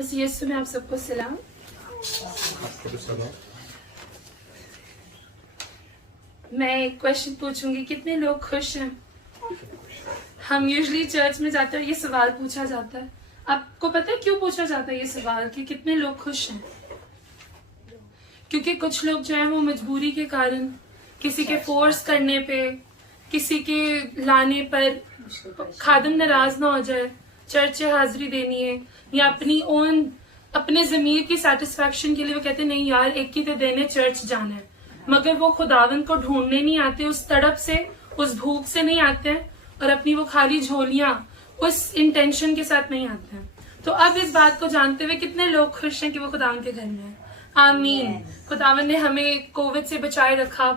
बस यीशु में आप सबको सलाम। मैं एक क्वेश्चन पूछूंगी, कितने लोग खुश हैं? हम यूजुअली चर्च में जाते हैं, ये सवाल पूछा जाता है। आपको पता है क्यों पूछा जाता है ये सवाल कि कितने लोग खुश हैं? क्योंकि कुछ लोग जो है वो मजबूरी के कारण, किसी के फोर्स करने पे, किसी के लाने पर खादम नाराज ना हो जाए, चर्च में हाजिरी देनी है, या अपने जमीर की सेटिस्फैक्शन के लिए वो कहते नहीं यार एक ही तो देने चर्च जाना है, मगर वो खुदावन को ढूंढने नहीं आते, उस तड़प से, उस भूख से नहीं आते हैं, और अपनी वो खाली झोलियां उस इंटेंशन के साथ नहीं आते हैं। तो अब इस बात को जानते हुए कितने लोग खुश हैं कि वो खुदावन के घर में है? आमीन। खुदावन ने हमें कोविड से बचाए रखा,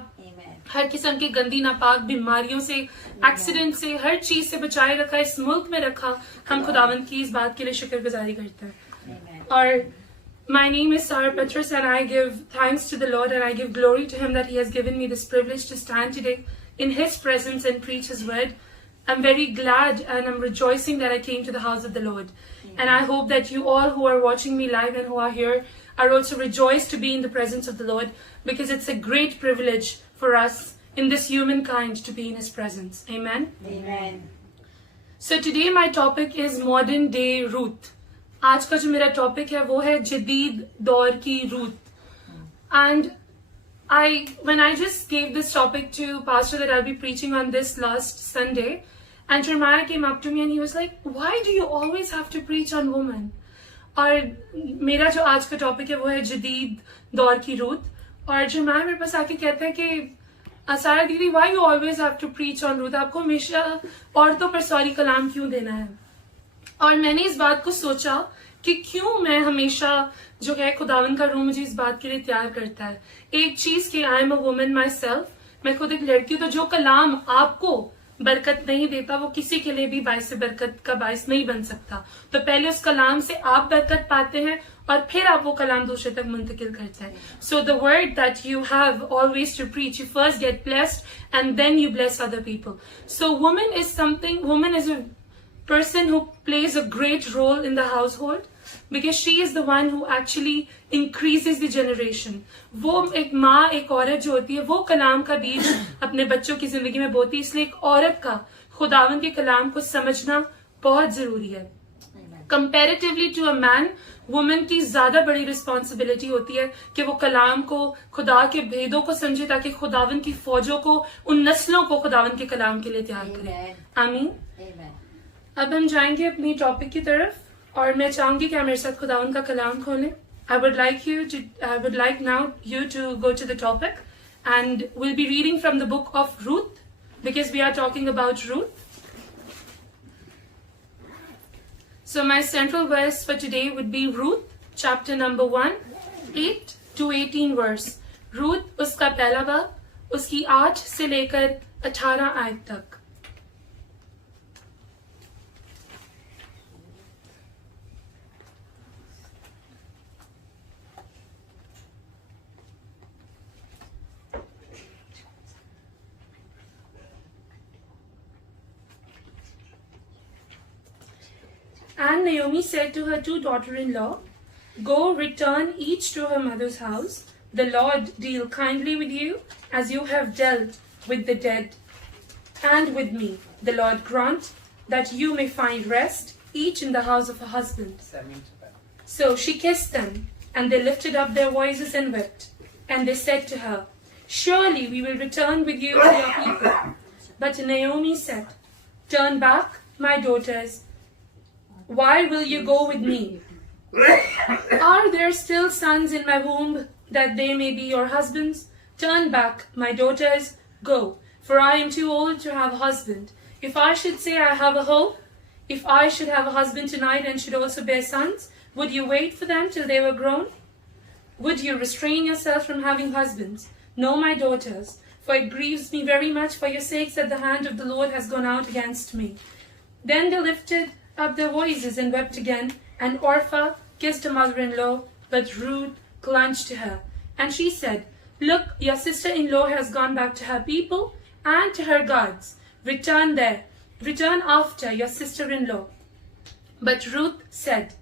हर किस्म की गंदी नापाक बीमारियों से, एक्सीडेंट से, हर चीज से बचाए रखा, इस मुल्क में रखा। हम खुदावन की इस बात के लिए शुक्रगुजारी करते हैं। और my name is Sarah Petrus and I give thanks to the Lord and I give glory to Him that He has given me this privilege to stand today in His presence and preach His word. I'm very glad and I'm rejoicing that I came to the house of the Lord. And I hope that you all who are watching me live and who are here are also rejoiced to be in the presence of the Lord, because it's a great privilege for us in this humankind to be in His presence. Amen? Amen. So today my topic is modern day Ruth. आज का जो मेरा topic है वो है जदीद दौर की Ruth. And when I just gave this topic to Pastor that I'll be preaching on this last Sunday, and Jeremiah came up to me and he was like, why do you always have to preach on women? और मेरा जो आज का topic है वो है जदीद दौर की रूथ. और Jeremiah मेरे पास आके कहता है कि सारा दीदी, why you always have to preach on Ruth? आपको हमेशा औरतों पर सॉरी कलाम क्यों देना है? और मैंने इस बात को सोचा कि क्यों मैं हमेशा जो है खुदावन का रूह मुझे इस बात के लिए तैयार करता है. एक चीज कि I am a woman my self, मैं खुद एक लड़की हूं, तो जो कलाम आपको बरकत नहीं देता वो किसी के लिए भी बाइस बरकत का बाइस नहीं बन सकता. तो पहले उस कलाम से आप बरकत पाते हैं और फिर आप वो कलाम दूसरे तक मुंतकिल करते हैं. So the word that you have always to preach, you first get blessed and then you bless other people. So woman is a person who plays a great role in the household, because she is the one who actually increases the generation. वो एक माँ, एक औरत जो होती है वो कलाम का बीज अपने बच्चों की जिंदगी में बोती है. इसलिए एक औरत का खुदावन के कलाम को समझना बहुत जरूरी है. Comparatively to a man, women की ज्यादा बड़ी रिस्पॉन्सिबिलिटी होती है कि वो कलाम को, खुदा के भेदों को समझे, ताकि खुदावन की फौजों को, उन नस्लों को खुदावन के कलाम के लिए तैयार करे. आमीन. अब हम जाएंगे अपनी टॉपिक की तरफ और मैं चाहूंगी कि आप मेरे साथ खुदावन का कलाम खोलें. I would like now you to go to the topic and we'll be reading from the book of Ruth, because we are talking about Ruth. So my central verse for today would be Ruth chapter number 1, 8 to 18 verse. Ruth उसका पहला बाब, उसकी 8 से लेकर 18 आयत तक. And Naomi said to her two daughters-in-law, go, return each to her mother's house. The Lord deal kindly with you as you have dealt with the dead and with me. The Lord grant that you may find rest, each in the house of her husband. So she kissed them, and they lifted up their voices and wept. And they said to her, surely we will return with you to your people. But Naomi said, turn back, my daughters. Why will you go with me? Are there still sons in my womb that they may be your husbands? Turn back, my daughters, go, for I am too old to have a husband. If I should say I have a hope, if I should have a husband tonight and should also bear sons, would you wait for them till they were grown? Would you restrain yourself from having husbands? No, my daughters, for it grieves me very much for your sakes that the hand of the Lord has gone out against me. Then they lifted up their voices and wept again, and Orpah kissed her mother-in-law, but Ruth clung to her. And she said, look, your sister-in-law has gone back to her people and to her gods. Return there, return after your sister-in-law. But Ruth said,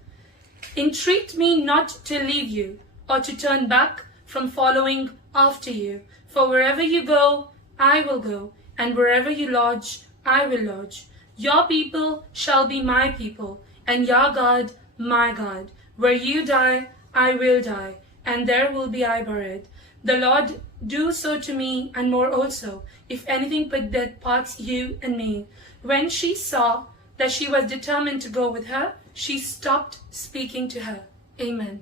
Entreat me not to leave you or to turn back from following after you. For wherever you go, I will go, and wherever you lodge, I will lodge. Your people shall be my people, and your God my God. Where you die, I will die, and there will be I buried. The Lord do so to me, and more also, if anything but death parts you and me. When she saw that she was determined to go with her, she stopped speaking to her. Amen.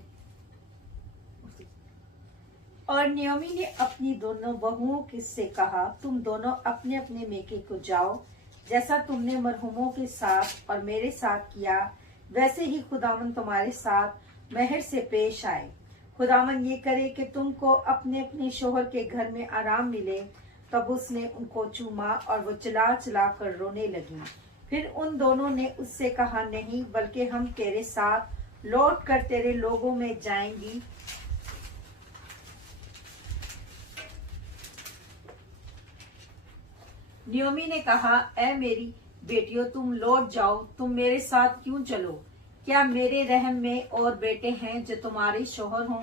और Naomi ने अपनी दोनों बहुओं से कहा, तुम दोनों अपने अपने मेके को जाओ, जैसा तुमने मरहुमों के साथ और मेरे साथ किया, वैसे ही खुदावन तुम्हारे साथ मेहर से पेश आए। खुदावन ये करे कि तुमको अपने अपने शोहर के घर में आराम मिले। तब उसने उनको चूमा और वो चिल्ला चिल्ला कर रोने लगी। फिर उन दोनों ने उससे कहा, नहीं, बल्कि हम तेरे साथ लौट कर तेरे लोगों में जाएंगी। नियोमी ने कहा, ऐ मेरी बेटियों, तुम लौट जाओ, तुम मेरे साथ क्यों चलो? क्या मेरे रहम में और बेटे हैं जो तुम्हारे शोहर हों?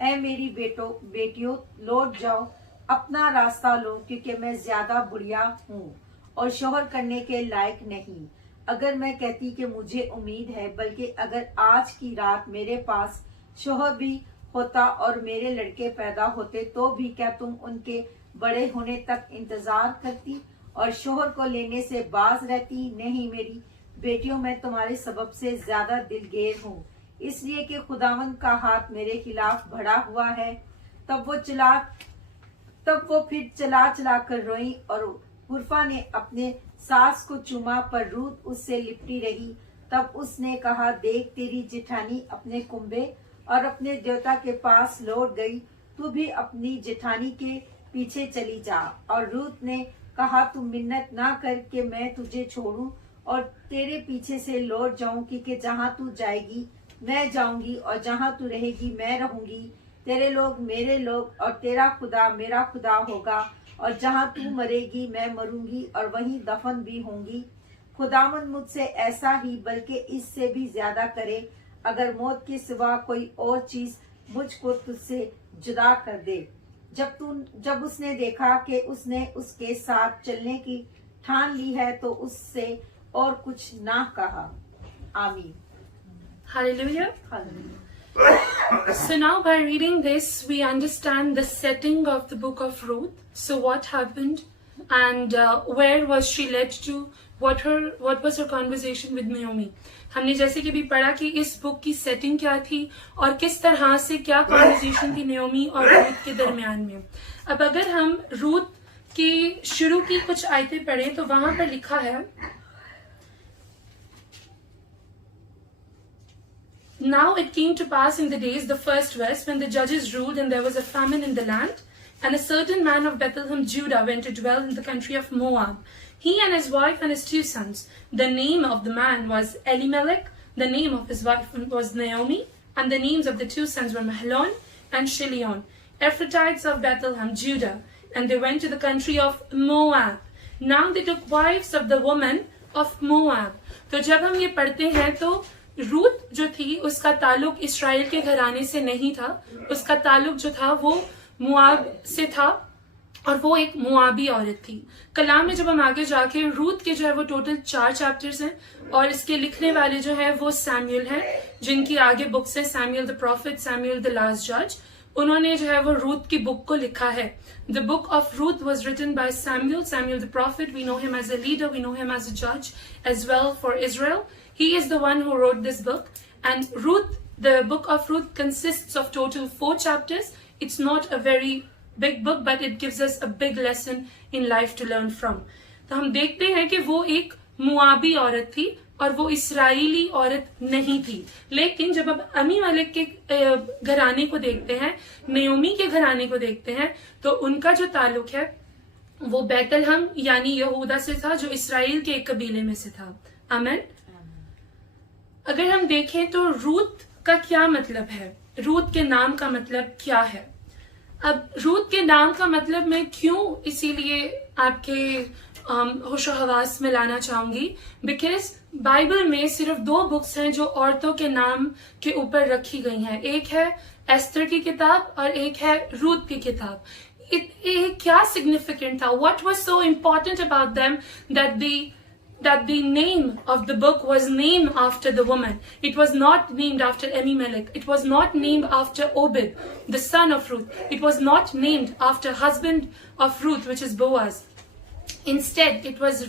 ऐ मेरी बेटियों, लौट जाओ, अपना रास्ता लो, क्योंकि मैं ज्यादा बुढ़िया हूँ और शोहर करने के लायक नहीं। अगर मैं कहती कि मुझे उम्मीद है, बल्कि अगर आज की रात मेरे पास शोहर भी होता और मेरे लड़के पैदा होते, तो भी क्या तुम उनके बड़े होने तक इंतजार करती और शोहर को लेने से बाज रहती? नहीं मेरी बेटियों, मैं तुम्हारे सबब से ज्यादा दिलगीर हूँ, इसलिए कि खुदावंद का हाथ मेरे खिलाफ बढ़ा हुआ है। तब वो फिर चला चला कर रोई और उर्फा ने अपने सास को चूमा, पर रूत उससे लिपटी रही। तब उसने कहा, देख, तेरी जेठानी अपने कुंबे और अपने देवता के पास लौट गई, तू भी अपनी जेठानी के पीछे चली जा। और रूत ने कहा, तू मिन्नत ना कर कि मैं तुझे छोड़ूं और तेरे पीछे से लौट जाऊं, क्योंकि जहाँ तू जाएगी मैं जाऊंगी और जहाँ तू रहेगी मैं रहूंगी। तेरे लोग मेरे लोग और तेरा खुदा मेरा खुदा होगा, और जहाँ तू मरेगी मैं मरूंगी और वहीं दफन भी होंगी। खुदावन मुझसे ऐसा ही बल्कि इससे भी ज्यादा करे, अगर मौत के सिवा कोई और चीज मुझको तुझसे जुदा कर दे। जब उसने देखा कि उसने उसके साथ चलने की ठान ली है, तो उससे और कुछ ना कहा। आमीन। Hallelujah. Hallelujah. So now by reading this, we understand the setting of the book of Ruth. So what happened and where was she led to? What was her conversation with Naomi? हमने जैसे कि भी पढ़ा कि इस book की setting क्या थी और किस तरह से क्या कॉन्वर्सेशन थी नाओमी और रूथ के दरमियान में। अब अगर हम रूथ की शुरू की कुछ आयतें पढ़ें तो वहां पर लिखा है, Now it came to pass in the days, the first verse, when the judges ruled and there was a famine in the land, and a certain man of Bethlehem, Judah, went to dwell in the country of Moab. He and his wife and his 2 sons. The name of the man was Elimelech, the name of his wife was Naomi, and the names of the 2 sons were Mahlon and Chilion, Ephrathites of Bethlehem, Judah, and they went to the country of Moab. Now they took wives of the women of Moab. तो जब हम ये पढ़ते हैं तो Ruth जो थी उसका ताल्लुक इस्राएल के घराने से नहीं था, उसका ताल्लुक जो था वो मुआब से था और वो एक मुआबी औरत थी। कलाम में जब हम आगे जाके रूथ के जो है वो टोटल 4 चैप्टर्स हैं और इसके लिखने वाले जो है वो सैमुअल हैं, जिनकी आगे बुक्स है Samuel the profit, Samuel the last जज। उन्होंने जो है वो रूथ की बुक को लिखा है। The book of Ruth was written by Samuel, Samuel the prophet. We know him as a leader, we know him as a जज as well for Israel. He is the one who wrote this book. And Ruth, the book of Ruth consists of total 4 chapters. It's not a very big book, but it gives us a big lesson in life to learn from. तो हम देखते हैं कि वो एक मुआबी औरत थी और वो इस्राएली औरत नहीं थी। लेकिन जब हम अमीमेलेक के घराने को देखते हैं, नाओमी के घराने को देखते हैं, तो उनका जो ताल्लुक है वो बैतलहम यानी यहूदा से था, जो इस्राएल के एक कबीले में से था। आमीन। अगर हम देखें तो रूथ का क्या मतलब है, रूथ के नाम का मतलब क्या है। अब रूथ के नाम का मतलब मैं क्यों इसीलिए आपके होशो हवास में लाना चाहूंगी, बिकॉज बाइबल में सिर्फ 2 बुक्स हैं जो औरतों के नाम के ऊपर रखी गई हैं. एक है एस्तर की किताब और एक है रूथ की किताब. क्या सिग्निफिकेंट था? What was so important about them that the name of the book was named after the woman. It was not named after Elimelech. It was not named after Obed, the son of Ruth. It was not named after husband of Ruth, which is Boaz. Instead, it was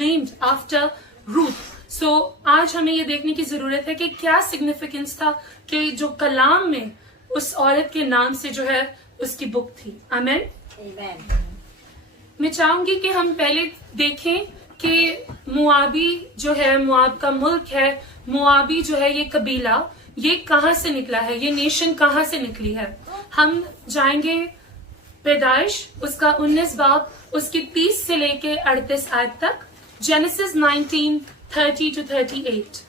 named after Ruth. So आज हमें ये देखने की जरूरत है कि क्या significance था कि जो कलाम में उस औरत के नाम से जो है उसकी बुक थी. आमेन. मैं चाहूंगी कि हम पहले देखें कि मुआबी जो है, मुआब का मुल्क है, मुआबी जो है ये कबीला, ये कहाँ से निकला है, ये नेशन कहाँ से निकली है. हम जाएंगे पैदाइश उसका 19 बाब उसकी 30 से लेके 38 आयत तक. Genesis 19:30 to 38.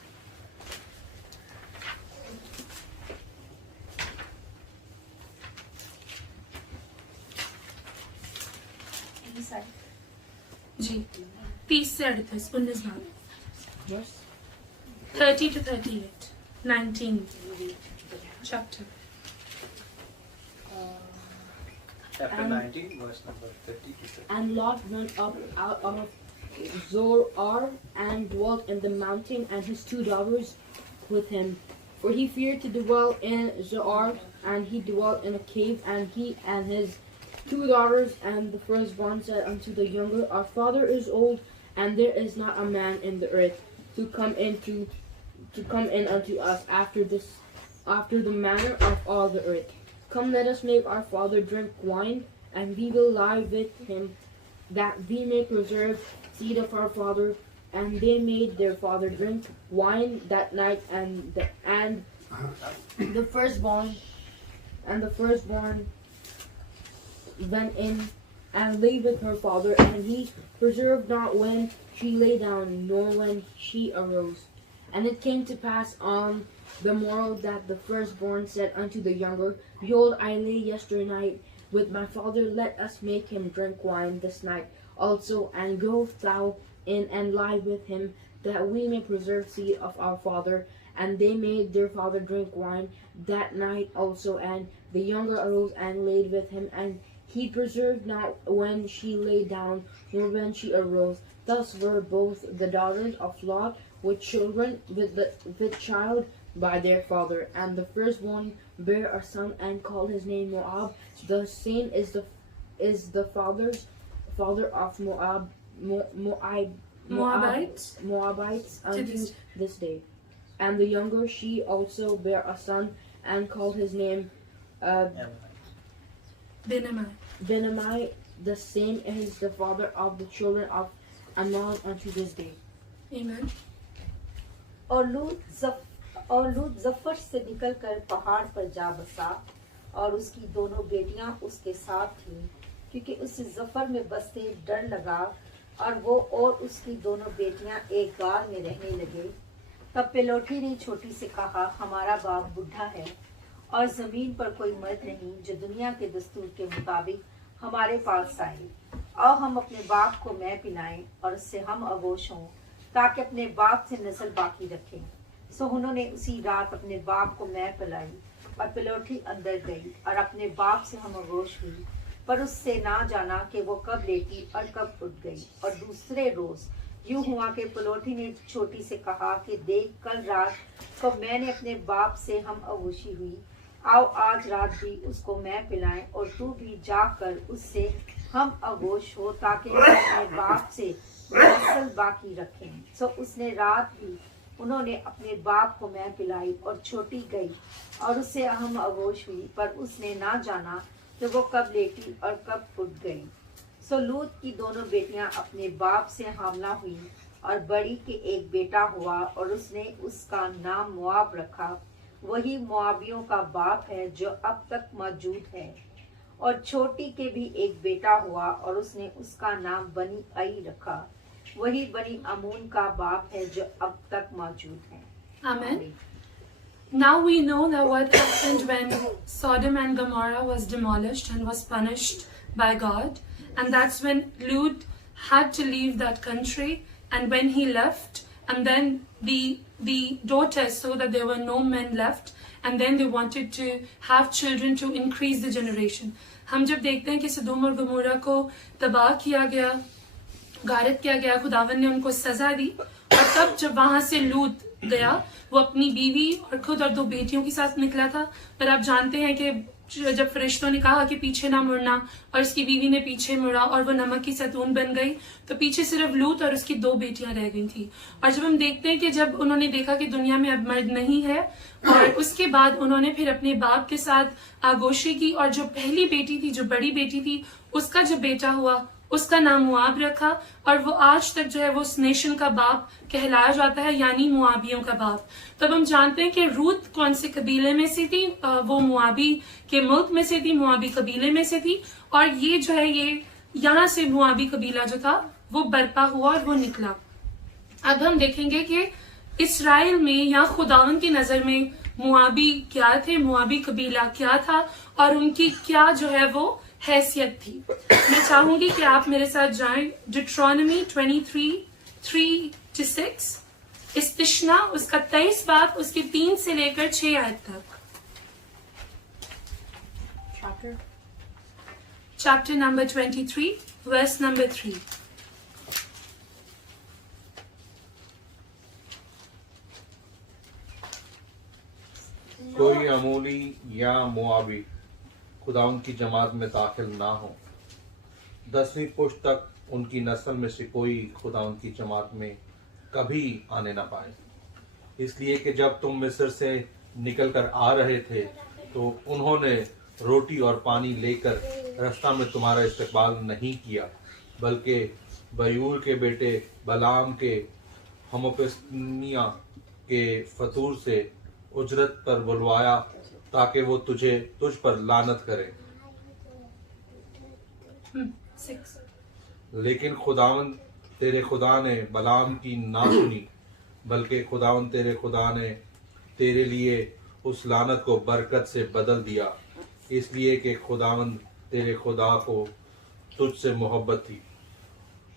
जी 30 से 38 19 बाब 30 to 38 19 chapter. Chapter 19, verse number 30 to 30. And Lot went up out of Zoar and dwelt in the mountain, and his 2 daughters with him. For he feared to dwell in Zoar, and he dwelt in a cave, and he and his 2 daughters and the firstborn said unto the younger, Our father is old, and there is not a man in the earth to come in unto us after the manner of all the earth. Come, let us make our father drink wine, and we will lie with him, that we may preserve seed of our father. And they made their father drink wine that night, and the firstborn went in and lay with her father, and he preserved not when she lay down, nor when she arose. And it came to pass on the morrow that the firstborn said unto the younger, Behold, I lay yesternight with my father, let us make him drink wine this night also, and go thou in and lie with him, that we may preserve seed of our father. And they made their father drink wine that night also, and the younger arose and laid with him, and he preserved not when she lay down, nor when she arose. Thus were both the daughters of Lot with children, with child by their father. And the firstborn bare a son, and called his name Moab. The same is the father of Moabites unto this day. And the younger, she also bare a son, and called his name Benamai. The same is the father of the children of Ammon unto this day. Amen. और लूत जफर से निकलकर पहाड़ पर जा बसा, और उसकी दोनों बेटियां उसके साथ थीं, क्योंकि उसे जफर में बसते डर लगा, और वो और उसकी दोनों बेटियां एक गार में रहने लगे. तब पेलोठी ने छोटी से कहा, हमारा बाप बुढ़ा है, और जमीन पर कोई मर्द नहीं जो दुनिया के दस्तूर के मुताबिक हमारे पास आए. और हम अपने बाप को मैं पिलाएं, और उससे हम अगोश हों, ताकि अपने बाप से नस्ल बाकी रखें. सो उन्होंने उसी रात अपने बाप को मैं पिलाई, और पिलोठी अंदर गई और अपने बाप से हम अगोश हुई, पर उससे ना जाना कि वो कब लेटी और कब उठ गई. और दूसरे रोज यूं हुआ कि पिलोठी ने छोटी से कहा कि देख, कल रात को मैंने अपने बाप से हम अगोशी हुई, आओ आज रात भी उसको मैं पिलाएं, और तू भी जाकर उससे हम अगोश हो, ताकि हम अपने बाप से नस्ल बाकी रखें. सो उसने रात भी उन्होंने अपने बाप को मैं पिलाई, और छोटी गई और उससे हम अगोश हुई, पर उसने ना जाना कि वो कब लेटी और कब उठ गई. सो लूत की दोनों बेटियां अपने बाप से हामला हुई, और बड़ी के एक बेटा हुआ, और उसने उसका नाम मोआब रखा. वही मोआबियों का बाप है जो अब तक मौजूद है. और छोटी के भी एक बेटा हुआ, और उसने उसका नाम बनी आई रखा. वही बनी अमून का बाप है जो अब तक मौजूद है. Amen. Now we know that what happened when Sodom and Gomorrah was demolished and was punished by God, and that's when Lut had to leave that country, and when he left, and then the daughters saw that there were no men left, and then they wanted to have children to increase the generation. हम जब देखते हैं कि सदोम और Gomorrah को तबाह किया गया, गारत किया गया, खुदावन ने उनको सजा दी, और तब जब वहां से लूत गया, वो अपनी बीवी और खुद और 2 बेटियों के साथ निकला था। पर आप जानते हैं कि जब फरिश्तों ने कहा कि पीछे ना मुड़ना, और उसकी बीवी ने पीछे मुड़ा और वो नमक की सैतून बन गई, तो पीछे सिर्फ लूत और उसकी 2 बेटियां रह गई थी। और जब हम देखते हैं कि जब उन्होंने देखा कि दुनिया में अब मर्द नहीं है, और उसके बाद उन्होंने फिर अपने बाप के साथ आगोशी की, और जो पहली बेटी थी, जो बड़ी बेटी थी, उसका जब बेटा हुआ, उसका नाम मुआब रखा, और वो आज तक जो है वो उस नेशन का बाप कहलाया जाता है, यानी मुआबियों का बाप। तब हम जानते हैं कि रूत कौन से कबीले में से थी, वो मुआबी के मुल्क में से थी, मुआबी कबीले में से थी, और ये जो है ये यहाँ से मुआबी कबीला जो था वो बर्पा हुआ और वो निकला। अब हम देखेंगे कि इसराइल में या खुदावन की नजर में मुआबी क्या थे, मुआबी कबीला क्या था, और उनकी क्या जो है वो हैसियत थी। मैं चाहूंगी कि आप मेरे साथ जाएं डिट्रोनमी 23:3-6, इस्तिश्ना उसका 23 बाब, उसके 3 से लेकर 6 आयत तक। Chapter number 23, verse number 3। कोई अमूली या मुआबी खुदाउन की जमात में दाखिल ना हो, 10वीं पुश्त तक उनकी नस्ल में से कोई खुदाउन की जमात में कभी आने ना पाए। इसलिए कि जब तुम मिस्र से निकल कर आ रहे थे तो उन्होंने रोटी और पानी लेकर रास्ता में तुम्हारा इस्तकबाल नहीं किया, बल्कि बयूर के बेटे बलाम के हमोपस्निया के फतूर से उजरत पर बुलवाया ताकि वो तुझ पर लानत करे। 6। लेकिन खुदावन तेरे खुदा ने बलाम की ना सुनी, बल्कि खुदावन तेरे खुदा ने तेरे लिए उस लानत को बरकत से बदल दिया, इसलिए कि खुदावन तेरे खुदा को तुझसे मोहब्बत थी।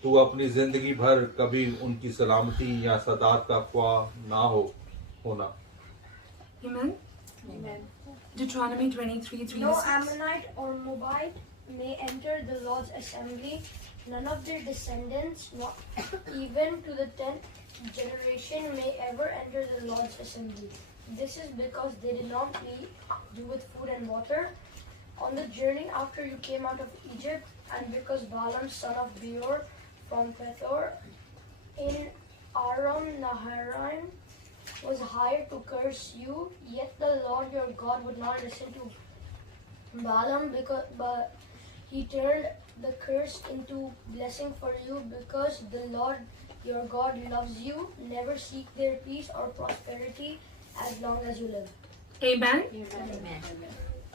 तू अपनी जिंदगी भर कभी उनकी सलामती या सदात का ख्वाह ना होना। Amen. Amen. Deuteronomy 23:3. No Ammonite or Moabite may enter the Lord's assembly, none of their descendants, not even to the 10th generation, may ever enter the Lord's assembly. This is because they did not do with food and water on the journey after you came out of Egypt, and because Balaam son of Beor from Pethor in Aram Naharaim was hired to curse you, yet the Lord your God would not listen to Balaam, but he turned the curse into blessing for you, because the Lord your God loves you. Never seek their peace or prosperity as long as you live. Amen. Amen.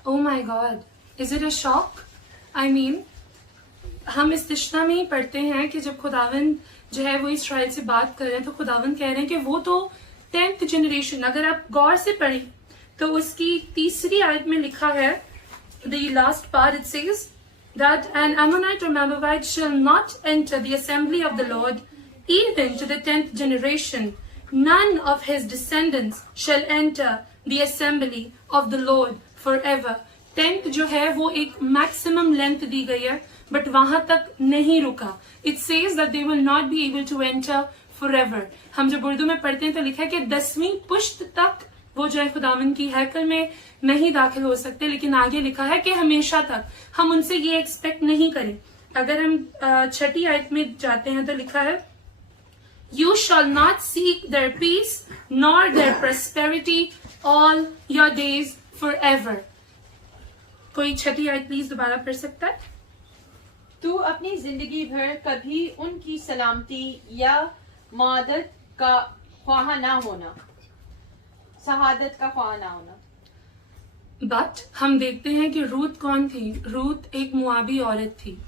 Oh my God. Is it a shock? I mean, हम इस तिश्ना में ही पढ़ते हैं कि जब खुदावन जो है वो इसराइल से बात कर रहे हैं, तो खुदावन कह रहे हैं कि वो तो 10th जनरेशन, अगर आप गौर से पढ़ें तो उसकी 3री आयत में लिखा है, the last part it says that an Ammonite or Moabite shall not enter the assembly of the Lord even to the 10th generation. None of his descendants shall enter the assembly of the Lord forever. 10th जो है वो एक maximum length दी गई है, but वहां तक नहीं रुका. It says that they will not be able to enter forever. हम जब उर्दू में पढ़ते हैं तो लिखा है कि 10वीं पुश्त तक वो जो है खुदावन की हैकल में नहीं दाखिल हो सकते, लेकिन आगे लिखा है कि हमेशा तक। हम उनसे ये एक्सपेक्ट नहीं करें। अगर हम 6ठी आयत में जाते हैं तो लिखा है, You shall not seek their peace nor their prosperity all your days forever. कोई 6ठी आयत प्लीज दोबारा पढ़ सकता है? तू अपनी जिंदगी भर कभी उनकी सलामती या मादत का ख्वाह ना होना, शहादत का ख्वाह ना होना। बट हम देखते हैं कि रूत कौन थी? रूत एक मुआबी औरत थी,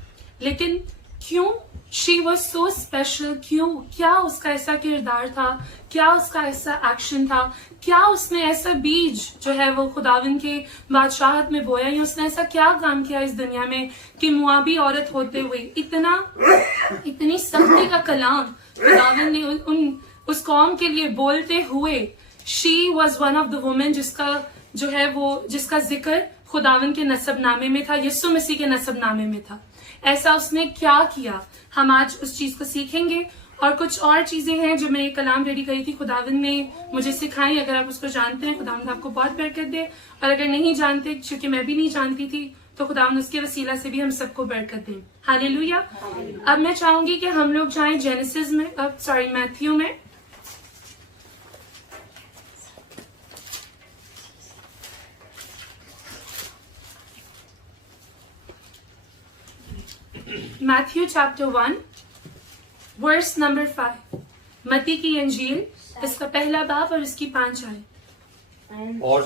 लेकिन क्यों शी वॉज सो स्पेशल, क्यों, क्या उसका ऐसा किरदार था, क्या उसका ऐसा एक्शन था, क्या उसने ऐसा बीज जो है वो खुदावंद के बादशाहत में बोया, या उसने ऐसा क्या काम किया इस दुनिया में कि मुआबी औरत होते हुए इतनी सख्ती का कलाम खुदावंद ने उस कौम के लिए बोलते हुए, she was one of the women जिसका जिक्र खुदावंद के नसबनामे में था, यीशु मसीह के नसबनामे में था। ऐसा उसने क्या किया, हम आज उस चीज को सीखेंगे। और कुछ और चीजें हैं जो मैं कलाम रेडी करी थी, खुदावंद ने मुझे सिखाई। अगर आप उसको जानते हैं, खुदावंद आपको बहुत बरकत दे, और अगर नहीं जानते, क्योंकि मैं भी नहीं जानती थी, तो खुदावंद उसके वसीला से भी हम सबको बरकत दे। हालेलुया। अब मैं चाहूंगी कि हम लोग जाएं जेनेसिस में, मैथ्यू में। मैथ्यू चैप्टर 1 वर्स नंबर 5, मत्ती की अंजील, इसका पहला बाब और इसकी 5 आयत। And और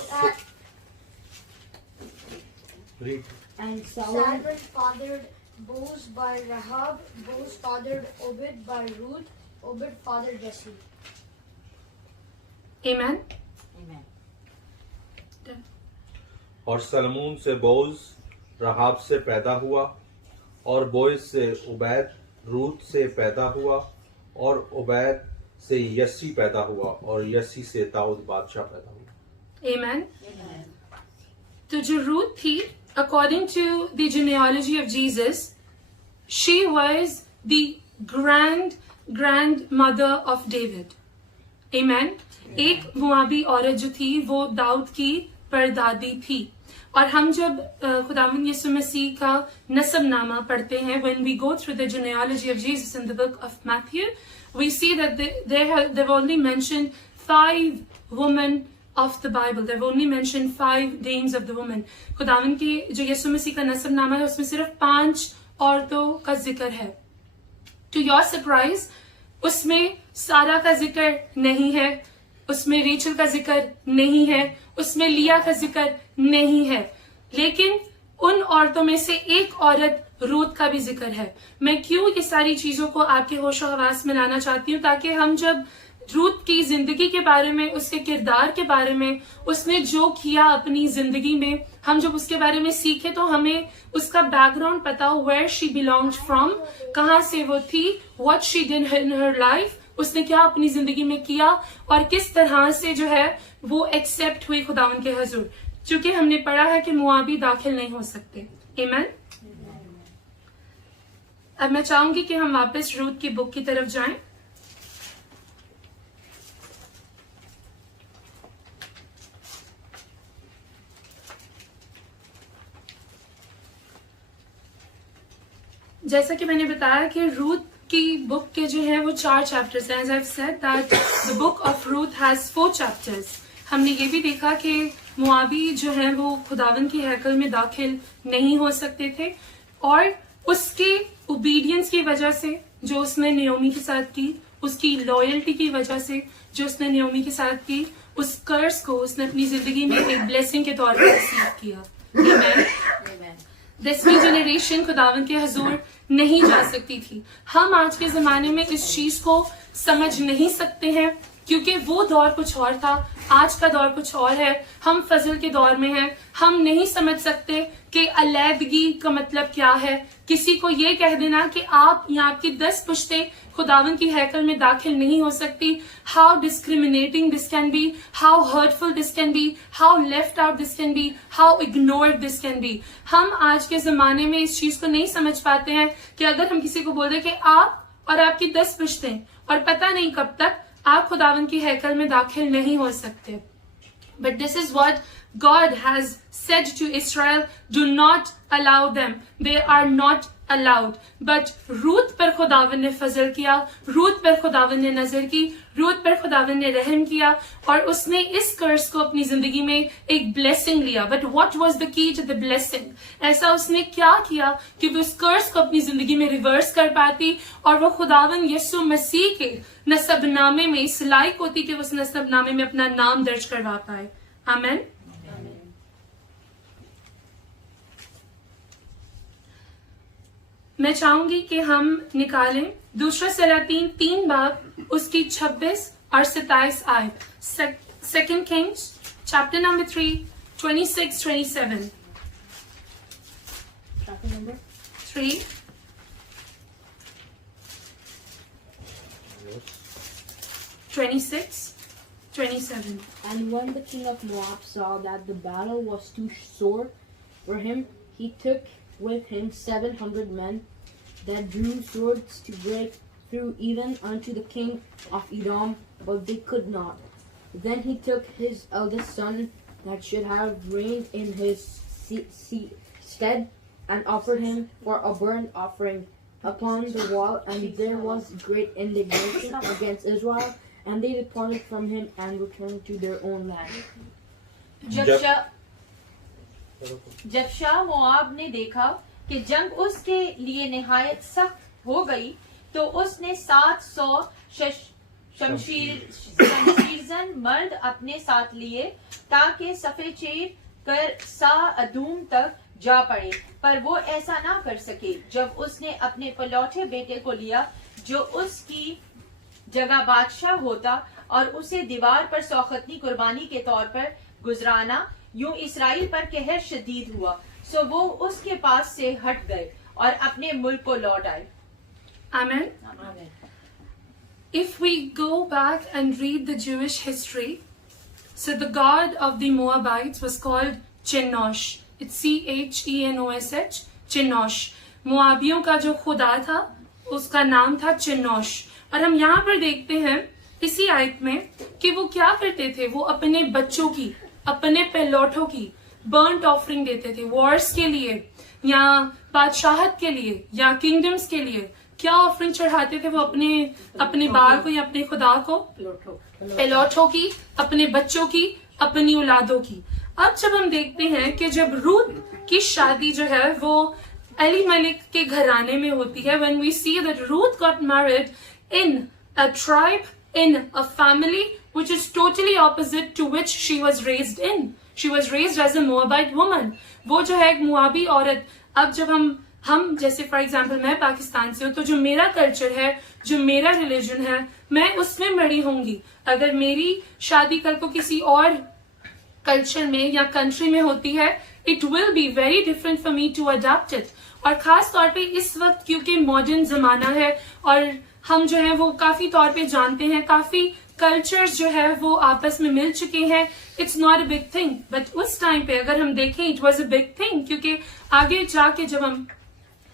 and Solomon Salmon fathered Boaz by Rahab, Boaz fathered Obed by Ruth, Obed fathered Jesse. Amen. और सलमून से बोज रहाब से पैदा हुआ, और बोइज से उबैद रूत से पैदा हुआ, और उबैद से यस्सी पैदा हुआ, और यस्सी से दाऊद बादशाह पैदा हुआ। Amen. तो जो रूथ थी, according to the genealogy of Jesus, she was the grandmother of David. Amen. एक मुआबी औरत जो थी वो दाऊद की परदादी थी। और हम जब खुदावंद यीशु मसीह का नसबनामा पढ़ते हैं, when we go through the genealogy of Jesus in the book of Matthew, we see that they've only mentioned 5 women of the Bible. They've only mentioned 5 names of the women. खुदावंद की जो यीशु मसीह का नसबनामा है, उसमें सिर्फ 5 औरतों का जिक्र है। To your surprise, उसमें सारा का जिक्र नहीं है, उसमें रेचल का जिक्र नहीं है, उसमें लिया का जिक्र नहीं है, लेकिन उन औरतों में से एक औरत रूत का भी जिक्र है। मैं क्यों ये सारी चीजों को आपके होशो हवास में लाना चाहती हूँ, ताकि हम जब रूत की जिंदगी के बारे में, उसके किरदार के बारे में, उसने जो किया अपनी जिंदगी में, हम जब उसके बारे में सीखे तो हमें उसका बैकग्राउंड पता हो, वेयर शी बिलोंग्ड फ्रॉम, कहाँ से वो थी, what she did in her life, उसने क्या अपनी जिंदगी में किया, और किस तरह से जो है वो एक्सेप्ट हुई खुदावन के हजूर। चूंकि हमने पढ़ा है कि मुआबी दाखिल नहीं हो सकते। आमीन। अब मैं चाहूंगी कि हम वापस रूत की बुक की तरफ जाएं। जैसा कि मैंने बताया कि रूत की बुक के जो है वो 4 चैप्टर्स हैं। As I've said that the book of Ruth has 4 chapters. हमने ये भी देखा कि मुआबी जो है वो खुदावन की हैकल में दाखिल नहीं हो सकते थे, और उसके ओबीडियंस की वजह से जो उसने नियोमी के साथ की, उसकी लॉयल्टी की वजह से जो उसने नियोमी के साथ की, उस कर्स को उसने अपनी जिंदगी में एक ब्लेसिंग के तौर पर रिसीव किया। Amen. 10वीं जनरेशन खुदावन के हजूर नहीं जा सकती थी। हम आज के जमाने में इस चीज को समझ नहीं सकते हैं, क्योंकि वो दौर कुछ और था, आज का दौर कुछ और है। हम फजल के दौर में हैं। हम नहीं समझ सकते कि अलैदगी का मतलब क्या है। किसी को ये कह देना कि आप या आपकी 10 पुश्तें खुदावन की हैकल में दाखिल नहीं हो सकती, how discriminating this can be, how hurtful this can be, how left out this can be, how ignored this can be. हम आज के जमाने में इस चीज को नहीं समझ पाते हैं कि अगर हम किसी को बोल दें कि आप और आपकी 10 पुश्तें और पता नहीं कब तक आप खुदावन की हैकल में दाखिल नहीं हो सकते। But this is what God has said to Israel, do not allow them. They are not allowed. But Ruth पर खुदावन ने फजल किया, रूत पर खुदावन ने नजर की, रूत पर खुदावन ने रहम किया, और उसने इस कर्स को अपनी जिंदगी में एक ब्लेसिंग लिया। But what was the key to the blessing? ऐसा उसने क्या किया कि वो उस कर्स को अपनी जिंदगी में रिवर्स कर पाती, और वो खुदावन यीशु मसीह के नसबनामे में इस लायक होती कि उस नसबनामे में अपना नाम दर्ज करवा पाए। आमीन। मैं चाहूंगी कि हम निकालें दूसरा सलातीन 3 बाब उसकी 26 और 27 आयत। Second Kings chapter number 3 26-27। Chapter number 3 26-27। And when the king of Moab saw that the battle was too sore for him, he took with him 700 men that drew swords to break through even unto the king of Edom, but they could not. Then he took his eldest son that should have reigned in his stead, and offered him for a burnt offering upon the wall, and there was great indignation against Israel, and they departed from him and returned to their own land. जब शाह मोआब ने देखा कि जंग उसके लिए निहायत सख्त हो गई, तो उसने 700 शमशीरजन मर्द अपने साथ लिए, ताकि सफे चीर कर सा अदूम तक जा पड़े, पर वो ऐसा ना कर सके। जब उसने अपने पलौठे बेटे को लिया जो उसकी जगह बादशाह होता, और उसे दीवार पर सौखतनी कुर्बानी के तौर पर गुजराना, यूं इसराइल पर कहर शदीद हुआ, सो वो उसके पास से हट गए और अपने मुल्क को लौट आए। Amen. If we go back and read the Jewish history, so the god of the Moabites was called Chemosh. It's Chenosh, Chemosh. मोआबियों का जो खुदा था उसका नाम था चेनोश। और हम यहाँ पर देखते हैं इसी आयत में कि वो क्या करते थे, वो अपने बच्चों की, अपने पहलौठों की बर्न्ट ऑफरिंग देते थे, वॉर्स के लिए या बादशाहत के लिए या किंगडम्स के लिए। क्या ऑफरिंग चढ़ाते थे वो अपने बाल को या अपने खुदा को? पहलौठों की, अपने बच्चों की, अपनी औलादों की। अब जब हम देखते हैं कि जब रूत की शादी जो है वो एलीमेलेक के घराने में होती है, when we see that Ruth got married in a tribe, in a family which is totally opposite to which she was raised in. She was raised as a Moabite woman. वो जो है एक मुआबी औरत। अब जब हम जैसे फॉर एग्जाम्पल मैं पाकिस्तान से हूँ, तो जो मेरा कल्चर है, जो मेरा रिलीजन है, मैं उसमें बड़ी होंगी। अगर मेरी शादी कल को किसी और कल्चर में या कंट्री में होती है, it will be very different for me to adopt it. और खास तौर पे इस वक्त क्योंकि मॉडर्न जमाना है और हम जो है वो काफी तौर पे जानते हैं, काफी कल्चर्स जो है वो आपस में मिल चुके हैं, it's not a big thing. But उस टाइम पे अगर हम देखें it was a big thing, क्योंकि आगे जाके जब हम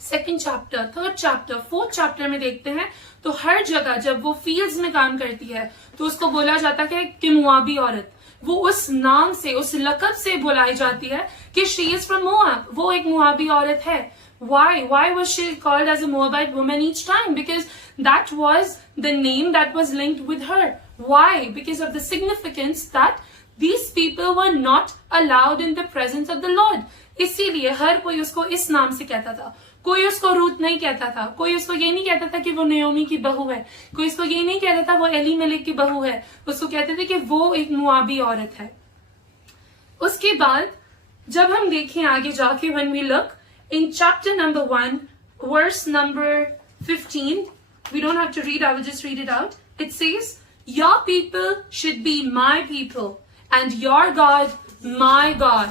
second chapter, third chapter, fourth chapter में देखते हैं तो हर जगह जब वो फील्ड्स में काम करती है तो उसको बोला जाता है कि मुआबी औरत। वो उस नाम से, उस लकब से बुलाई जाती है कि शी इज फ्रॉम मोआब, वो एक मुआबी औरत है। Why was she called as a Moabite woman each time? Because that was the name that was linked with her. Why? Because of the significance that these people were not allowed in the presence of the Lord. इसीलिए हर कोई उसको इस नाम से कहता था। कोई उसको रूत नहीं कहता था, कोई उसको ये नहीं कहता था कि वो नयोमी की बहू है, कोई उसको ये नहीं कहता था वो एलीमेलेक की बहू है, उसको कहते थे कि वो एक मुआबी औरत है। उसके बाद जब हम देखें आगे जाके, when we look in chapter number 1, verse number 15, we don't have to read, I will just read it out. It says, your people should be my people and your God my God.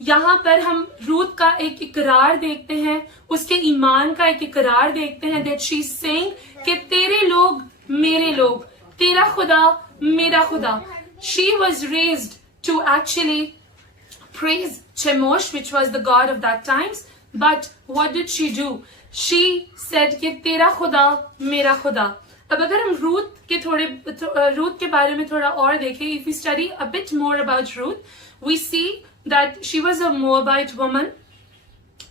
यहाँ पर हम रूत का एक इकरार देखते हैं, उसके ईमान का एक इकरार देखते हैं, that she is saying कि तेरे लोग मेरे लोग, तेरा खुदा मेरा खुदा। She was raised to actually praise Chemosh, which was the god of that times. But what did she do? She said कि तेरा खुदा मेरा खुदा। अब अगर हम रूत के बारे में थोड़ा और देखें, if we study a bit more about Ruth, we see that she was a Moabite woman.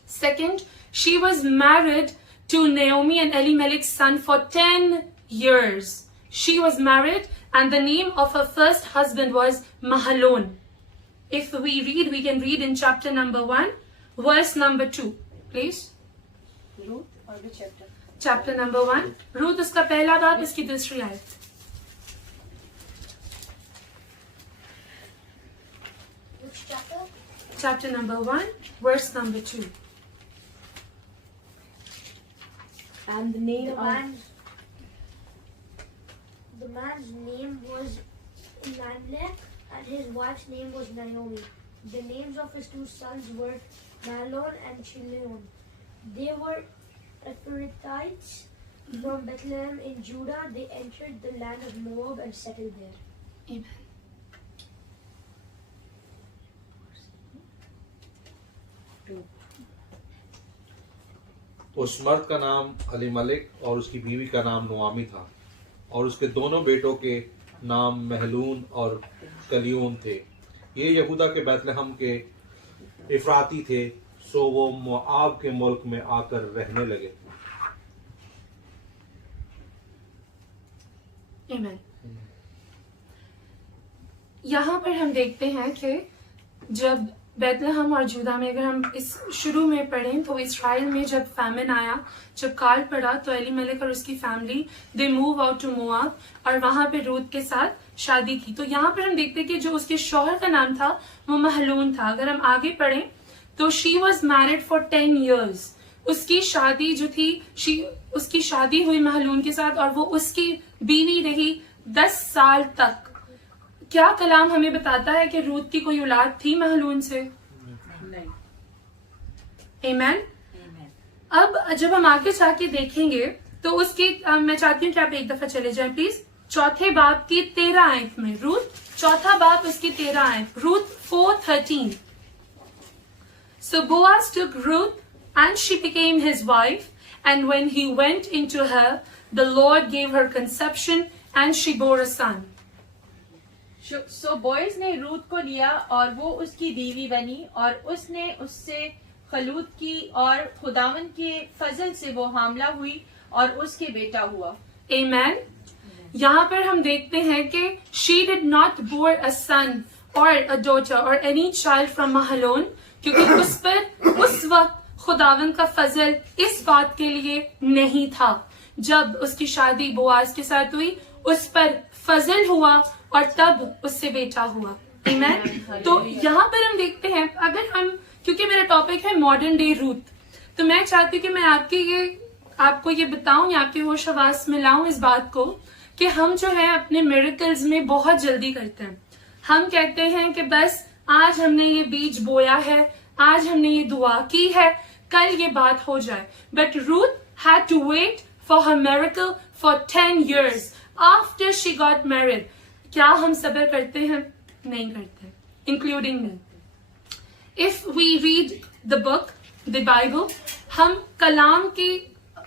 Second, she was married to Naomi and Elimelech's son for 10 years. She was married and the name of her first husband was Mahalon. If we read, we can read in chapter number 1, verse number 2, please. Ruth or which chapter? Chapter number 1. Ruth उसका पहला बाब, इसकी दूसरी आयत। Which chapter? Chapter number 1, verse number 2. And the name The man's name was Elimelech, and his wife's name was Naomi. The names of his 2 sons were Mahlon and Chilion. They were Ephrathites from Bethlehem in Judah. They entered the land of Moab and settled there. Amen. उस मर्द का नाम अलीमलेक और उसकी बीवी का नाम नुआमी था, और उसके दोनों बेटों के नाम महलून और कलियून थे। ये यहूदा के बैतलहम के इफराती थे, सो वो मोआब के मुल्क में आकर रहने लगे। Amen. यहाँ पर हम देखते हैं कि जब बैतलहम और जूदा में, अगर हम इस शुरू में पढ़ें तो इस्राएल में जब फैमिन आया, जब काल पड़ा, तो एलीमेलेक और उसकी family they move out to Moab और वहां पे रूत के साथ शादी की। तो यहाँ पर हम देखते हैं कि जो उसके शौहर का नाम था वो महलून था। अगर हम आगे पढ़ें तो she was married for 10 years। उसकी शादी जो थी, उसकी शादी हुई महलून के साथ और वो उसकी बीवी रही 10 साल तक। क्या कलाम हमें बताता है कि रूत की कोई औलाद थी महलून से? नहीं। आमेन। अब जब हम आगे जाके देखेंगे तो उसकी मैं चाहती हूँ कि आप एक दफा चले जाएं प्लीज, 4 बाब की 13 आयत में। रूत 4 बाब उसकी 13 आयत, Ruth 4:13। So Boaz took Ruth and she became his wife, and when he went into her, the Lord gave her conception and she bore a son. So boys ने रूत को लिया और वो उसकी बीवी बनी, और उसने उससे खलूत की, और खुदावन के फजल से वो हामला हुई और उसके बेटा हुआ। Amen. यहाँ पर हम देखते हैं कि she did not bore a son or a daughter or any child from Mahlon, क्योंकि उस पर उस वक्त खुदावन का फजल इस बात के लिए नहीं था। जब उसकी शादी बोआज के साथ हुई, उस पर फजल हुआ और तब उससे बेटा हुआ। आमीन। तो यहाँ पर हम देखते हैं, अगर हम, क्योंकि मेरा टॉपिक है मॉडर्न डे रूथ, तो मैं चाहती हूँ कि मैं आपको ये बताऊं या आपके होश हवास में लाऊं इस बात को कि हम जो है अपने मिरेकल्स में बहुत जल्दी करते हैं। हम कहते हैं कि बस आज हमने ये बीज बोया है, आज हमने ये दुआ की है, कल ये बात हो जाए। But Ruth had to wait for her miracle for 10 years after she got married. क्या हम सब्र करते हैं? नहीं करते, including me. If we read the book, the Bible, हम कलाम की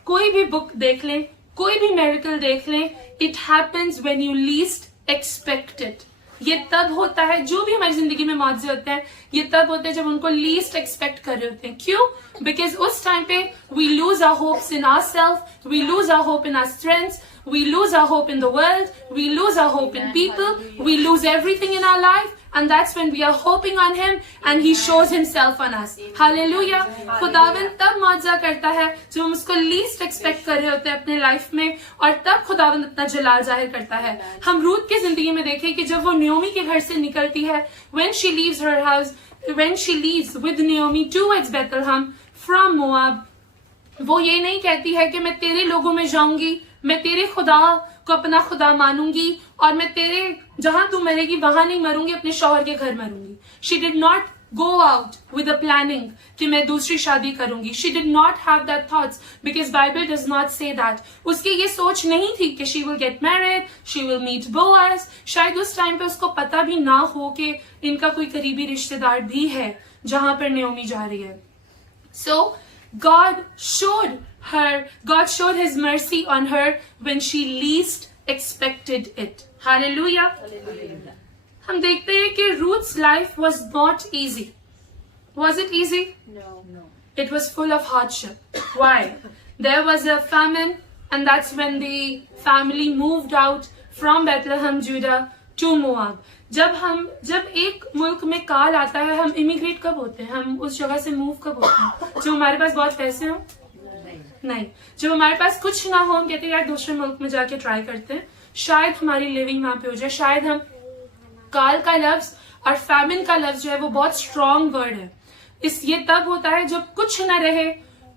कोई भी बुक देख लें, कोई भी मिरेकल देख लें, it happens when you least expect it. ये तब होता है, जो भी हमारी जिंदगी में मौजे होते हैं, ये तब होते हैं जब उनको लीस्ट एक्सपेक्ट कर रहे होते हैं। क्यों? बिकॉज उस टाइम पे we lose our hopes in ourself, we lose our hope in our strengths, we lose our hope in the world, we lose our hope in people, we lose everything in our life, and that's when we are hoping on him and he shows himself on us. Hallelujah. खुदावन तब मौजा करता है जब हम उसको least expect कर रहे होते हैं अपने लाइफ में, और तब खुदावन अपना जलाल जाहिर करता है। हम रूथ की जिंदगी में देखें कि जब वो नियोमी के घर से निकलती है, when she leaves her house, when she leaves with Naomi towards Bethlehem from Moab, वो ये नहीं कहती है कि मैं तेरे लोगों में जाऊंगी, मैं तेरे खुदा को अपना खुदा मानूंगी और मैं तेरे जहां तू मरेगी वहां नहीं मरूंगी, अपने शौहर के घर मरूंगी। She did not go out with a planning कि मैं दूसरी शादी करूंगी। She did not have that thoughts because Bible does not say that. उसकी ये सोच नहीं थी कि she will get married, she will meet Boaz. शायद उस टाइम पे उसको पता भी ना हो कि इनका कोई करीबी रिश्तेदार भी है जहां पर नाओमी जा रही है। सो God showed his mercy on her when she least expected it. Hallelujah. हम देखते हैं कि Ruth's life was not easy. Was it easy? No. It was full of hardship. Why? There was a famine, and that's when the family moved out from Bethlehem, Judah to Moab. जब एक मुल्क में काल आता है, हम immigrate कब होते हैं? हम उस जगह से मूव कब होते हैं? जब हमारे पास बहुत पैसे हो? नहीं। जब हमारे पास कुछ ना हो, हम कहते हैं यार दूसरे मुल्क में जाके ट्राई करते हैं, शायद हमारी लिविंग वहां पे हो जाए, शायद हम। काल का लफ्ज और फैमिन का लफ्ज जो है वो बहुत स्ट्रॉन्ग वर्ड है। ये तब होता है जब कुछ ना रहे,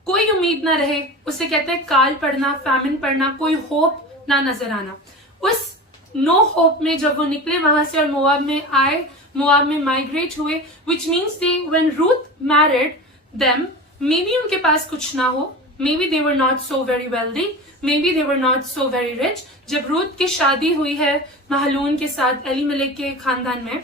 कोई उम्मीद ना रहे, उसे कहते हैं काल पड़ना, फैमिन पड़ना, कोई होप ना नजर आना। उस नो होप में जब वो निकले वहां से और मोआब में आए, मोआब में माइग्रेट हुए, which means they when Ruth married them, may be उनके पास कुछ ना हो, may be they were not so very wealthy, may be they were not so very rich. जब रूथ की शादी हुई है महलून के साथ, एलीमेलेक के खानदान में,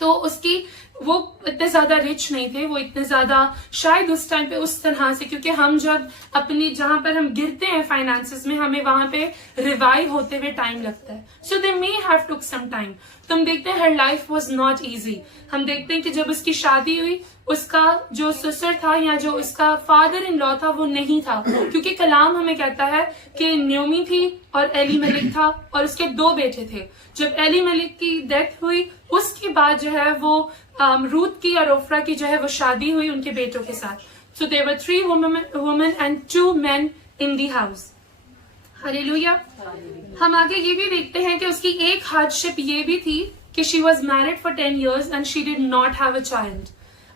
तो उसकी वो इतने ज्यादा रिच नहीं थे, वो इतने ज्यादा शायद उस टाइम पे उस तरह से, क्योंकि हम जब अपनी जहां पर हम गिरते हैं फाइनेंसेस में, हमें वहां पे रिवाइव होते हुए टाइम लगता है। So they may have took some time. तो हम देखते हैं her life was not easy. हम देखते हैं कि जब उसकी शादी हुई, उसका जो ससुर था या जो उसका फादर इन लॉ था वो नहीं था, क्योंकि कलाम हमें कहता है कि न्योमी थी और एलीमेलेक था और उसके 2 बेटे थे। जब एलीमेलेक की डेथ हुई उसके बाद जो है वो रूथ की और ओफ्रा की जो है वो शादी हुई उनके बेटों के साथ। So there were 3 women and 2 men in the house. Hallelujah. हम आगे ये भी देखते हैं कि उसकी एक हार्डशिप ये भी थी कि she was married for 10 years and she did not have a child.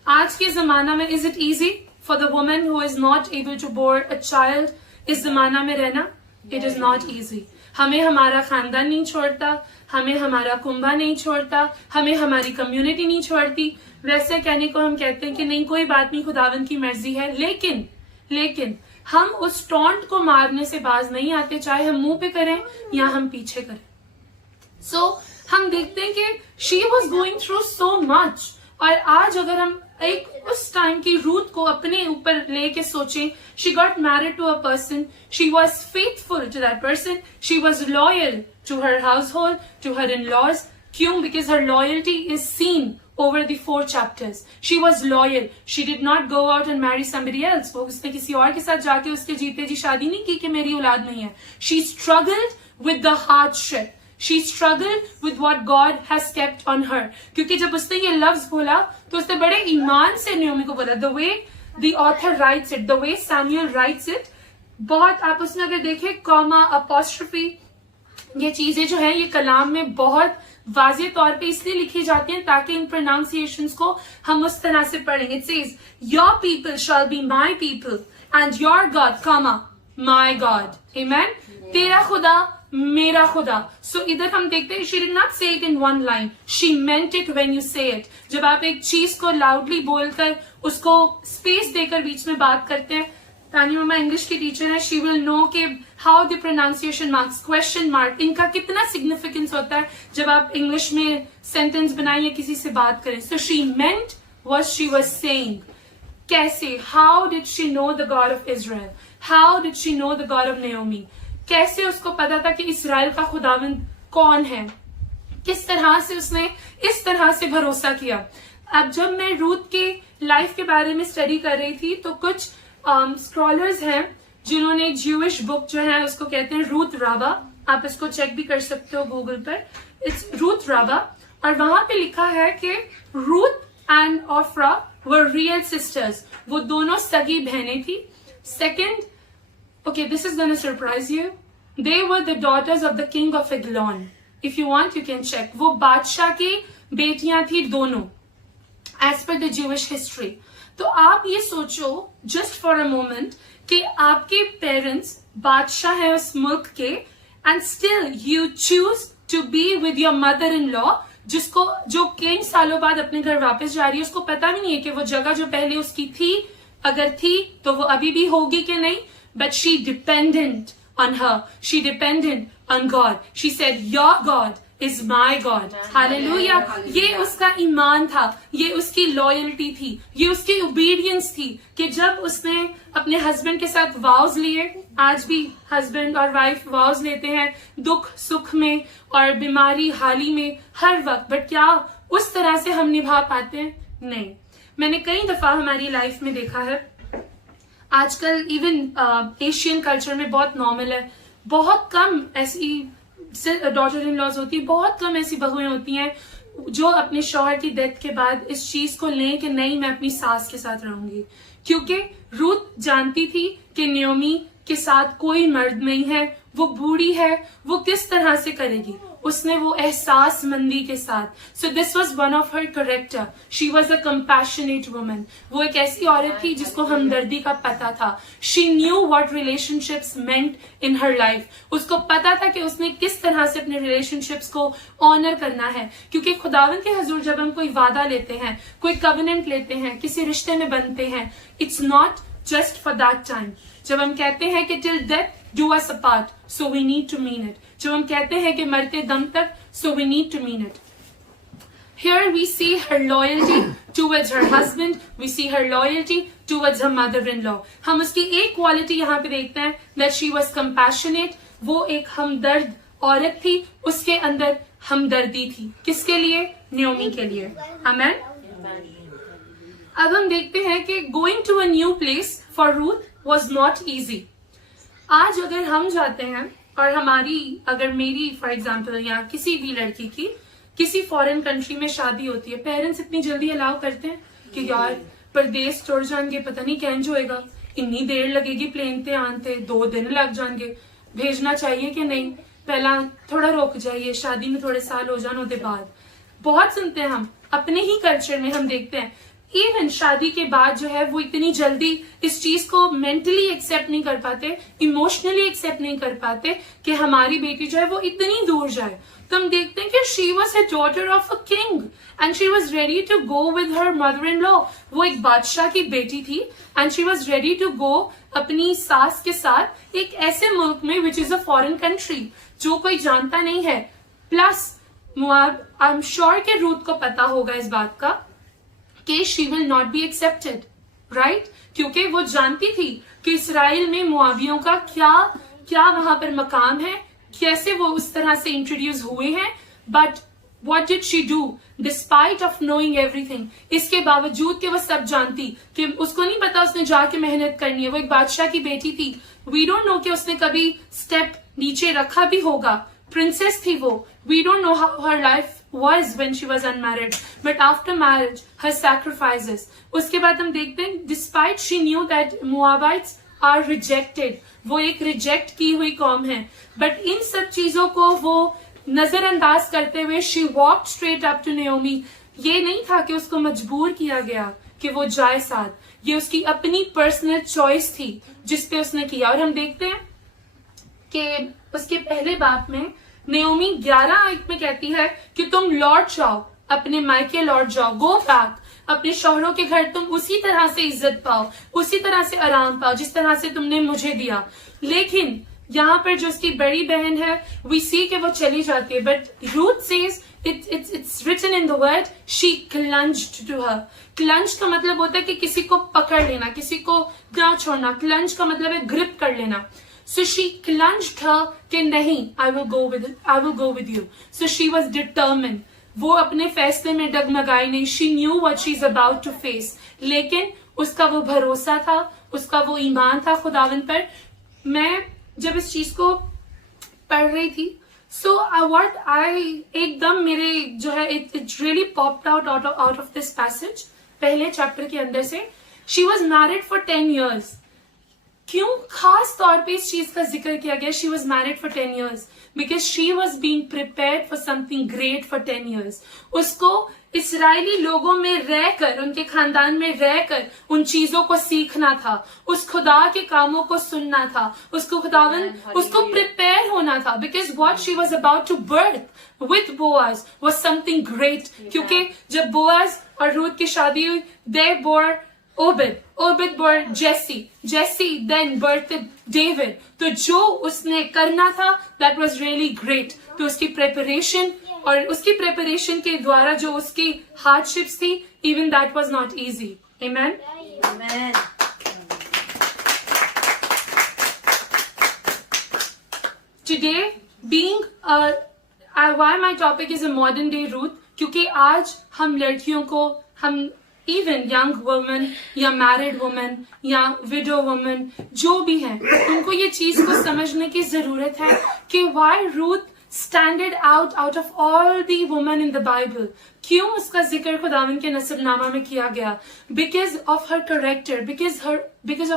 आज के जमाना में is it easy for the woman who is not able to bore a child इस जमाना में रहना? It is not easy. हमें हमारा खानदान नहीं छोड़ता, हमें हमारा कुंभा नहीं छोड़ता, हमें हमारी कम्युनिटी नहीं छोड़ती। वैसे कहने को हम कहते हैं कि नहीं कोई बात नहीं, खुदावन की मर्जी है, लेकिन हम उस टॉन्ट को मारने से बाज नहीं आते, चाहे हम मुंह पे करें या हम पीछे करें। सो हम देखते हैं कि she was going through so much. और आज अगर हम एक उस टाइम की रूथ को अपने ऊपर लेके सोचें, she got married to a person, she was faithful to that person, she was loyal to her household, to her in laws. क्यों? Because her loyalty is seen over the 4 chapters. She was loyal. She did not go out and marry somebody else. वो उसने किसी और के साथ जाके उसके जीते जी शादी नहीं की कि मेरी औलाद नहीं है. She struggled with the hardship. She struggled with what God has kept on her. क्योंकि जब उसने ये लफ्ज बोला तो उसने बड़े ईमान से न्योमी को बोला. The way the author writes it, the way Samuel writes it, बहुत आप उसमें अगर देखें कॉमा, अपॉस्ट्रोफी, ये चीजें जो है ये कलाम में बहुत वाज़े तौर पे इसलिए लिखी जाती हैं ताकि इन प्रोनाउंसिएशंस को हम उस तरह से पढ़ेंगे. It says your people shall be my people and your God comma my God. Amen. तेरा खुदा मेरा खुदा. सो इधर हम देखते हैं she did not say it in one line, she meant it when you say it. जब आप एक चीज को लाउडली बोलकर उसको स्पेस देकर बीच में बात करते हैं. तानी मम्मा इंग्लिश की टीचर है, शी विल नो के how the pronunciation marks, question mark, इनका कितना सिग्निफिकेंस होता है जब आप इंग्लिश में सेंटेंस बनाएं या किसी से बात करें. So she meant what she was saying. कैसे? How did she know the God of Israel? How did she know the God of Naomi? कैसे उसको पता था कि इजराइल का खुदावंद कौन है? किस तरह से उसने इस तरह से भरोसा किया. अब जब मैं रूथ के लाइफ के बारे में स्टडी कर रही थी तो कुछ स्कॉलर्स हैं जिन्होंने ज्यूइश बुक जो है उसको कहते हैं रूथ राबा. आप इसको चेक भी कर सकते हो गूगल पर. It's Ruth Rabbah. और वहां पे लिखा है कि रूथ एंड ऑफ्रा वर रियल सिस्टर्स. वो दोनों सगी बहनें थी. Second, okay this is gonna surprise you, they were the daughters of the king of Eglon. If you want you can check. वो बादशाह की बेटियां थी दोनों as per the Jewish history. तो आप ये सोचो जस्ट फॉर अ मोमेंट कि आपके पेरेंट्स बादशाह हैं उस मुल्क के and still you choose to be with your mother in law, जिसको जो कई सालों बाद अपने घर वापस जा रही है. उसको पता भी नहीं है कि वो जगह जो पहले उसकी थी, अगर थी तो वो अभी भी होगी कि नहीं. But she dependent on her, she dependent on God. She said your God is my God. Hallelujah. ये उसका ईमान था, ये उसकी लॉयल्टी थी, ये उसकी ओबीडियंस थी कि जब उसने अपने हस्बैंड के साथ वाउज लिए. आज भी हस्बैंड और वाइफ वाउज लेते हैं दुख सुख में और बीमारी हाली में हर वक्त. बट क्या उस तरह से हम निभा पाते हैं? नहीं. मैंने कई दफा हमारी लाइफ में देखा है, आजकल इवन एशियन कल्चर में बहुत नॉर्मल है, बहुत कम ऐसी डॉटर इन लॉज होती है, बहुत कम ऐसी बहुएं होती हैं जो अपने शौहर की डेथ के बाद इस चीज को लें कि नहीं मैं अपनी सास के साथ रहूंगी. क्योंकि रूथ जानती थी कि नेओमी के साथ कोई मर्द नहीं है, वो बूढ़ी है, वो किस तरह से करेगी. उसने वो एहसास मंदी के साथ, so this was one of her character, she was a compassionate woman, वो एक ऐसी औरत थी जिसको हमदर्दी का पता था, she knew what relationships meant in her life, उसको पता था कि उसने किस तरह से अपने रिलेशनशिप्स को ऑनर करना है, क्योंकि खुदावन के हजूर जब हम कोई वादा लेते हैं, कोई कवेनेंट लेते हैं, किसी रिश्ते में बनते हैं, it's not just for that time. जब हम कहते हैं कि till death do us apart, so we need to mean it, जब हम कहते हैं कि मरते दम तक, so we need to mean it. Here we see her loyalty towards her husband, we see her loyalty towards her mother-in-law. हम उसकी एक क्वालिटी यहाँ पे देखते हैं, that she was compassionate, वो एक हमदर्द औरत थी, उसके अंदर हमदर्दी थी, किसके लिए? नियोमी के लिए। आमेन। अब हम देखते हैं कि going to a new place for Ruth was not easy. आज अगर हम जाते हैं और हमारी, अगर मेरी फॉर एग्जाम्पल या किसी भी लड़की की किसी फॉरेन कंट्री में शादी होती है, पेरेंट्स इतनी जल्दी अलाउ करते हैं कि यार परदेश छोड़ जाएंगे, पता नहीं कैंज होएगा, इतनी देर लगेगी प्लेन पे आते, 2 दिन लग जाएंगे, भेजना चाहिए कि नहीं, पहला थोड़ा रुक जाइए, शादी में थोड़े साल हो जाने के बाद। बहुत सुनते हैं हम अपने ही कल्चर में, हम देखते हैं इवन शादी के बाद जो है वो इतनी जल्दी इस चीज को मेंटली एक्सेप्ट नहीं कर पाते, इमोशनली एक्सेप्ट नहीं कर पाते कि हमारी बेटी जो है वो इतनी दूर जाए। तो हम देखते हैं कि she was a daughter of a king and she was ready to go with her mother in law, वो एक बादशाह की बेटी थी and she was ready to go अपनी सास के साथ एक ऐसे मुल्क में which is a foreign country, जो कोई जानता नहीं है। प्लस आई एम श्योर कि रूथ को पता होगा इस बात का कि she will not be accepted, right, क्योंकि वो जानती थी कि इसराइल में मुआवियों का क्या क्या वहां पर मकाम है, कैसे वो उस तरह से इंट्रोड्यूस हुए हैं। But what did she do despite of knowing everything, इसके बावजूद कि वो सब जानती, कि उसको नहीं पता उसने जाके मेहनत करनी है, वो एक बादशाह की बेटी थी, वी डोंट नो कि उसने कभी स्टेप नीचे रखा भी होगा, प्रिंसेस थी वो, we don't know how her life was when she was unmarried, but after marriage her sacrifices, उसके बाद हम देखते हैं despite she knew that Moabites are rejected, वो एक रिजेक्ट की हुई कौम है, बट इन सब चीजों को वो नजरअंदाज करते हुए she walked straight up to Naomi। ये नहीं था कि उसको मजबूर किया गया कि वो जाए साथ, ये उसकी अपनी पर्सनल चॉइस थी जिसपे उसने किया। और हम देखते हैं कि उसके पहले बाप में नेओमी 11 आयत में कहती है कि तुम लौट जाओ, अपने मायके लौट जाओ, गो बैक, अपने शौहरों के घर तुम उसी तरह से इज्जत पाओ, उसी तरह से आराम पाओ जिस तरह से तुमने मुझे दिया। लेकिन यहाँ पर जो उसकी बड़ी बहन है, वी सी कि वो चली जाती है, but Ruth says it's written in the word she clunged to her। क्लंज का मतलब होता है कि किसी को पकड़ लेना, किसी को ना छोड़ना, क्लंज का मतलब है ग्रिप कर लेना। So she clutched her कि नहीं, I will go with you। So she was determined, वो अपने फैसले में डगमगाई नहीं, she knew what she's about to face, लेकिन उसका वो भरोसा था, उसका वो ईमान था खुदावन पर। मैं जब इस चीज को पढ़ रही थी, so what I एकदम मेरे जो है it really popped out of this passage, पहले चैप्टर के अंदर से, she was married for 10 years। क्यों खास तौर पे इस चीज का जिक्र किया गया, she was married for 10 years, because she was being prepared for something great for 10 years। उसको इसराइली लोगों में रहकर, उनके खानदान में रहकर उन चीजों को सीखना था, उस खुदा के कामों को सुनना था, उसको खुदावन उसको प्रिपेयर होना था, because what she was about to birth with Boaz was something great. क्योंकि जब बोआज और रूथ की शादी हुई, they bore Obed bore Jesse then birthed David। तो जो उसने करना था that was really great। तो उसकी preparation और उसकी preparation के द्वारा जो उसकी hardships थी, even that was not easy। Amen। Amen। Today being why my topic is a modern day Ruth, क्योंकि आज हम लड़कियों को, हम इवन यंग वुमेन या मैरिड वुमेन या विडो वुमेन जो भी हैं, उनको ये चीज को समझने की जरूरत है कि why Ruth standed out of all the women in the Bible. क्यों उसका जिक्र खुदावन के नसबनामा में किया गया? Because of her character, because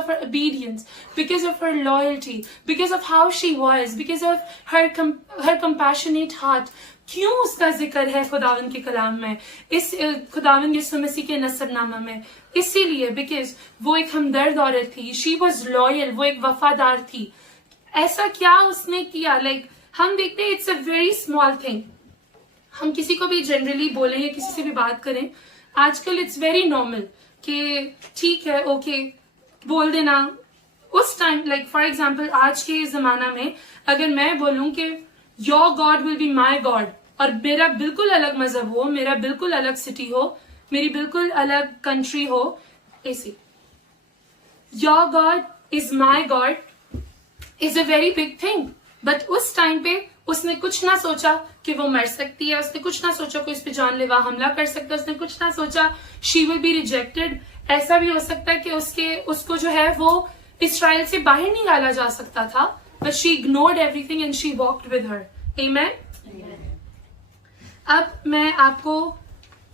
of her obedience, because of her loyalty, because of how she was, because of her compassionate heart. क्यों उसका जिक्र है खुदावन के कलाम में, इस खुदावन यीशु मसीह के नसबनामा में? इसीलिए बिकॉज वो एक हमदर्द औरत थी, शी वॉज लॉयल, वो एक वफादार थी. ऐसा क्या उसने किया? लाइक हम देखते हैं it's a very small thing. हम किसी को भी जनरली बोलें या किसी से भी बात करें, आजकल इट्स वेरी नॉर्मल कि ठीक है, ओके बोल देना. उस टाइम लाइक फॉर एग्जाम्पल आज के जमाना में अगर मैं बोलूं कि your God will be my God, और मेरा बिल्कुल अलग मजहब हो, मेरा बिल्कुल अलग सिटी हो, मेरी बिल्कुल अलग कंट्री हो, ऐसी your God is my God is a very big thing. But उस टाइम पे उसने कुछ ना सोचा कि वो मर सकती है, उसने कुछ ना सोचा कोई इस पे जानलेवा हमला कर सकता है, उसने कुछ ना सोचा शी विल बी रिजेक्टेड. ऐसा भी हो सकता है कि उसको जो है वो इस्राइल से बाहर निकाला जा सकता था, but she ignored everything and she walked with her. Amen. अब मैं आपको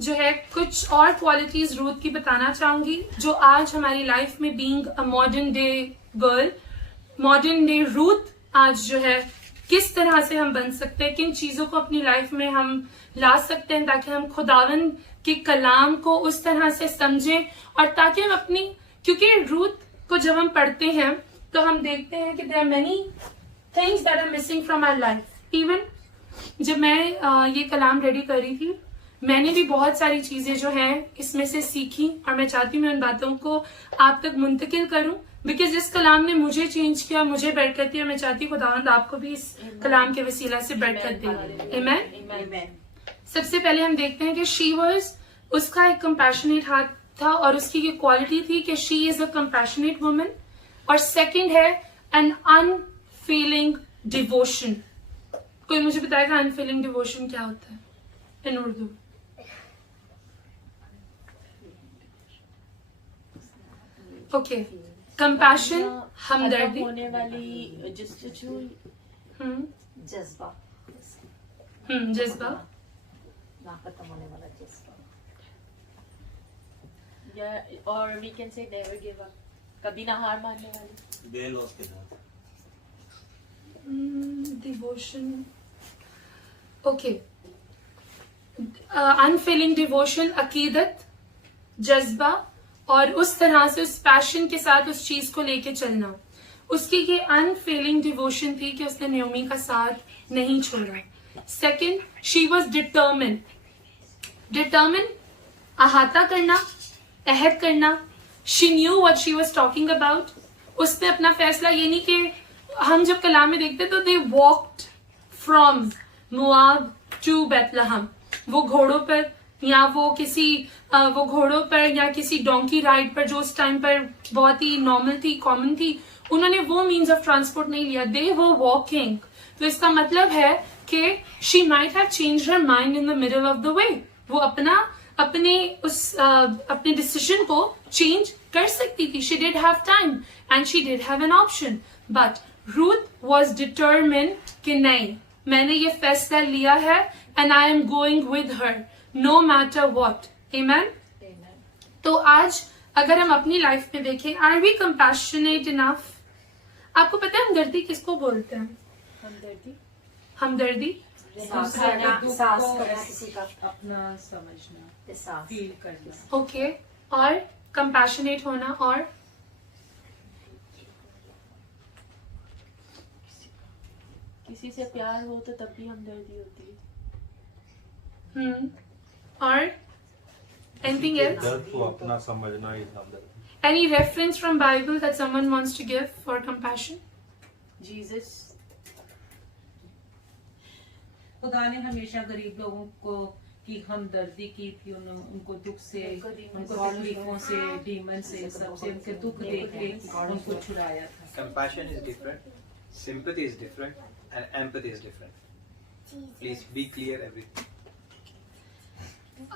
जो है कुछ और क्वालिटीज रूथ की बताना चाहूंगी जो आज हमारी लाइफ में being a modern day girl, modern day Ruth आज जो है किस तरह से हम बन सकते हैं, किन चीजों को अपनी लाइफ में हम ला सकते हैं ताकि हम खुदावन के कलाम को उस तरह से समझें, और ताकि हम अपनी, क्योंकि रूथ को जब हम पढ़ते हैं तो हम देखते हैं कि there are many things that are missing from our life. Even जब मैं ये कलाम रेडी कर रही थी, मैंने भी बहुत सारी चीजें जो हैं इसमें से सीखी, और मैं चाहती हूँ मैं उन बातों को आप तक मुंतकिल करूं, बिकॉज इस कलाम ने मुझे चेंज किया, मुझे बरकत दी, और मैं चाहती हूँ खुदावंद आपको भी इस कलाम के वसीला से बरकत दे. आमीन. सबसे पहले हम देखते हैं कि शी वाज, उसका एक कंपैशनेट हार्ट था, और उसकी ये क्वालिटी थी कि she is a compassionate woman. और सेकंड है एन अनफेलिंग डिवोशन. कोई मुझे बताएगा अनफेलिंग डिवोशन क्या होता है इन उर्दू? ओके, कंपैशन, हमदर्दी, होने वाली जज्बा, जज्बा, ना खत्म होने वाला जज्बा. और we can say never give up, कभी ना हार मानने वाली. बेलौस के साथ डिवोशन. ओके, अनफेलिंग डिवोशन, अकीदत, जज्बा, और उस तरह से उस पैशन के साथ उस चीज को लेके चलना. उसकी ये अनफेलिंग डिवोशन थी कि उसने नयोमी का साथ नहीं छोड़ा. Second, she was determined. अहाता करना, अहद करना. She knew what she was talking about. उसने अपना फैसला, ये नहीं कि हम जब कलाम में देखते तो they walked from Moab to Bethlehem. वो घोड़ों पर या वो घोड़ों पर या किसी डोंकी राइड पर, जो उस टाइम पर बहुत ही नॉर्मल थी, कॉमन थी, उन्होंने वो मीन्स ऑफ ट्रांसपोर्ट नहीं लिया. दे वो वॉकिंग. तो इसका मतलब है कि she might have changed her mind in the middle of the way. वो अपने डिसीजन को चेंज कर सकती थी. She did have time and she did have an option, but Ruth was determined कि नहीं, मैंने ये फैसला लिया है and I am going with her no matter what. Amen. तो आज अगर हम अपनी लाइफ में देखें, आर वी कंपैशनेट इनफ? आपको पता है हमदर्दी किसको बोलते हैं? हमदर्दी एहसास करना, किसी का अपना समझना, एहसास फील करना. ओके, और कंपैशनेट होना, और किसी से प्यार हो तो तब भी हमदर्दी होती है. और anything else? दर्द को अपना समझना इज हमदर्दी. Any reference from Bible that someone wants to give for compassion? Jesus. खुदा ने हमेशा गरीब लोगों को की हमदर्दी की थी, उनको दुख से, उनको तकलीफों से, डीमन से, सबसे उनके दुख देख के उनको छुड़ाया था. Compassion is different, sympathy is different, and empathy is different. Please be clear everything.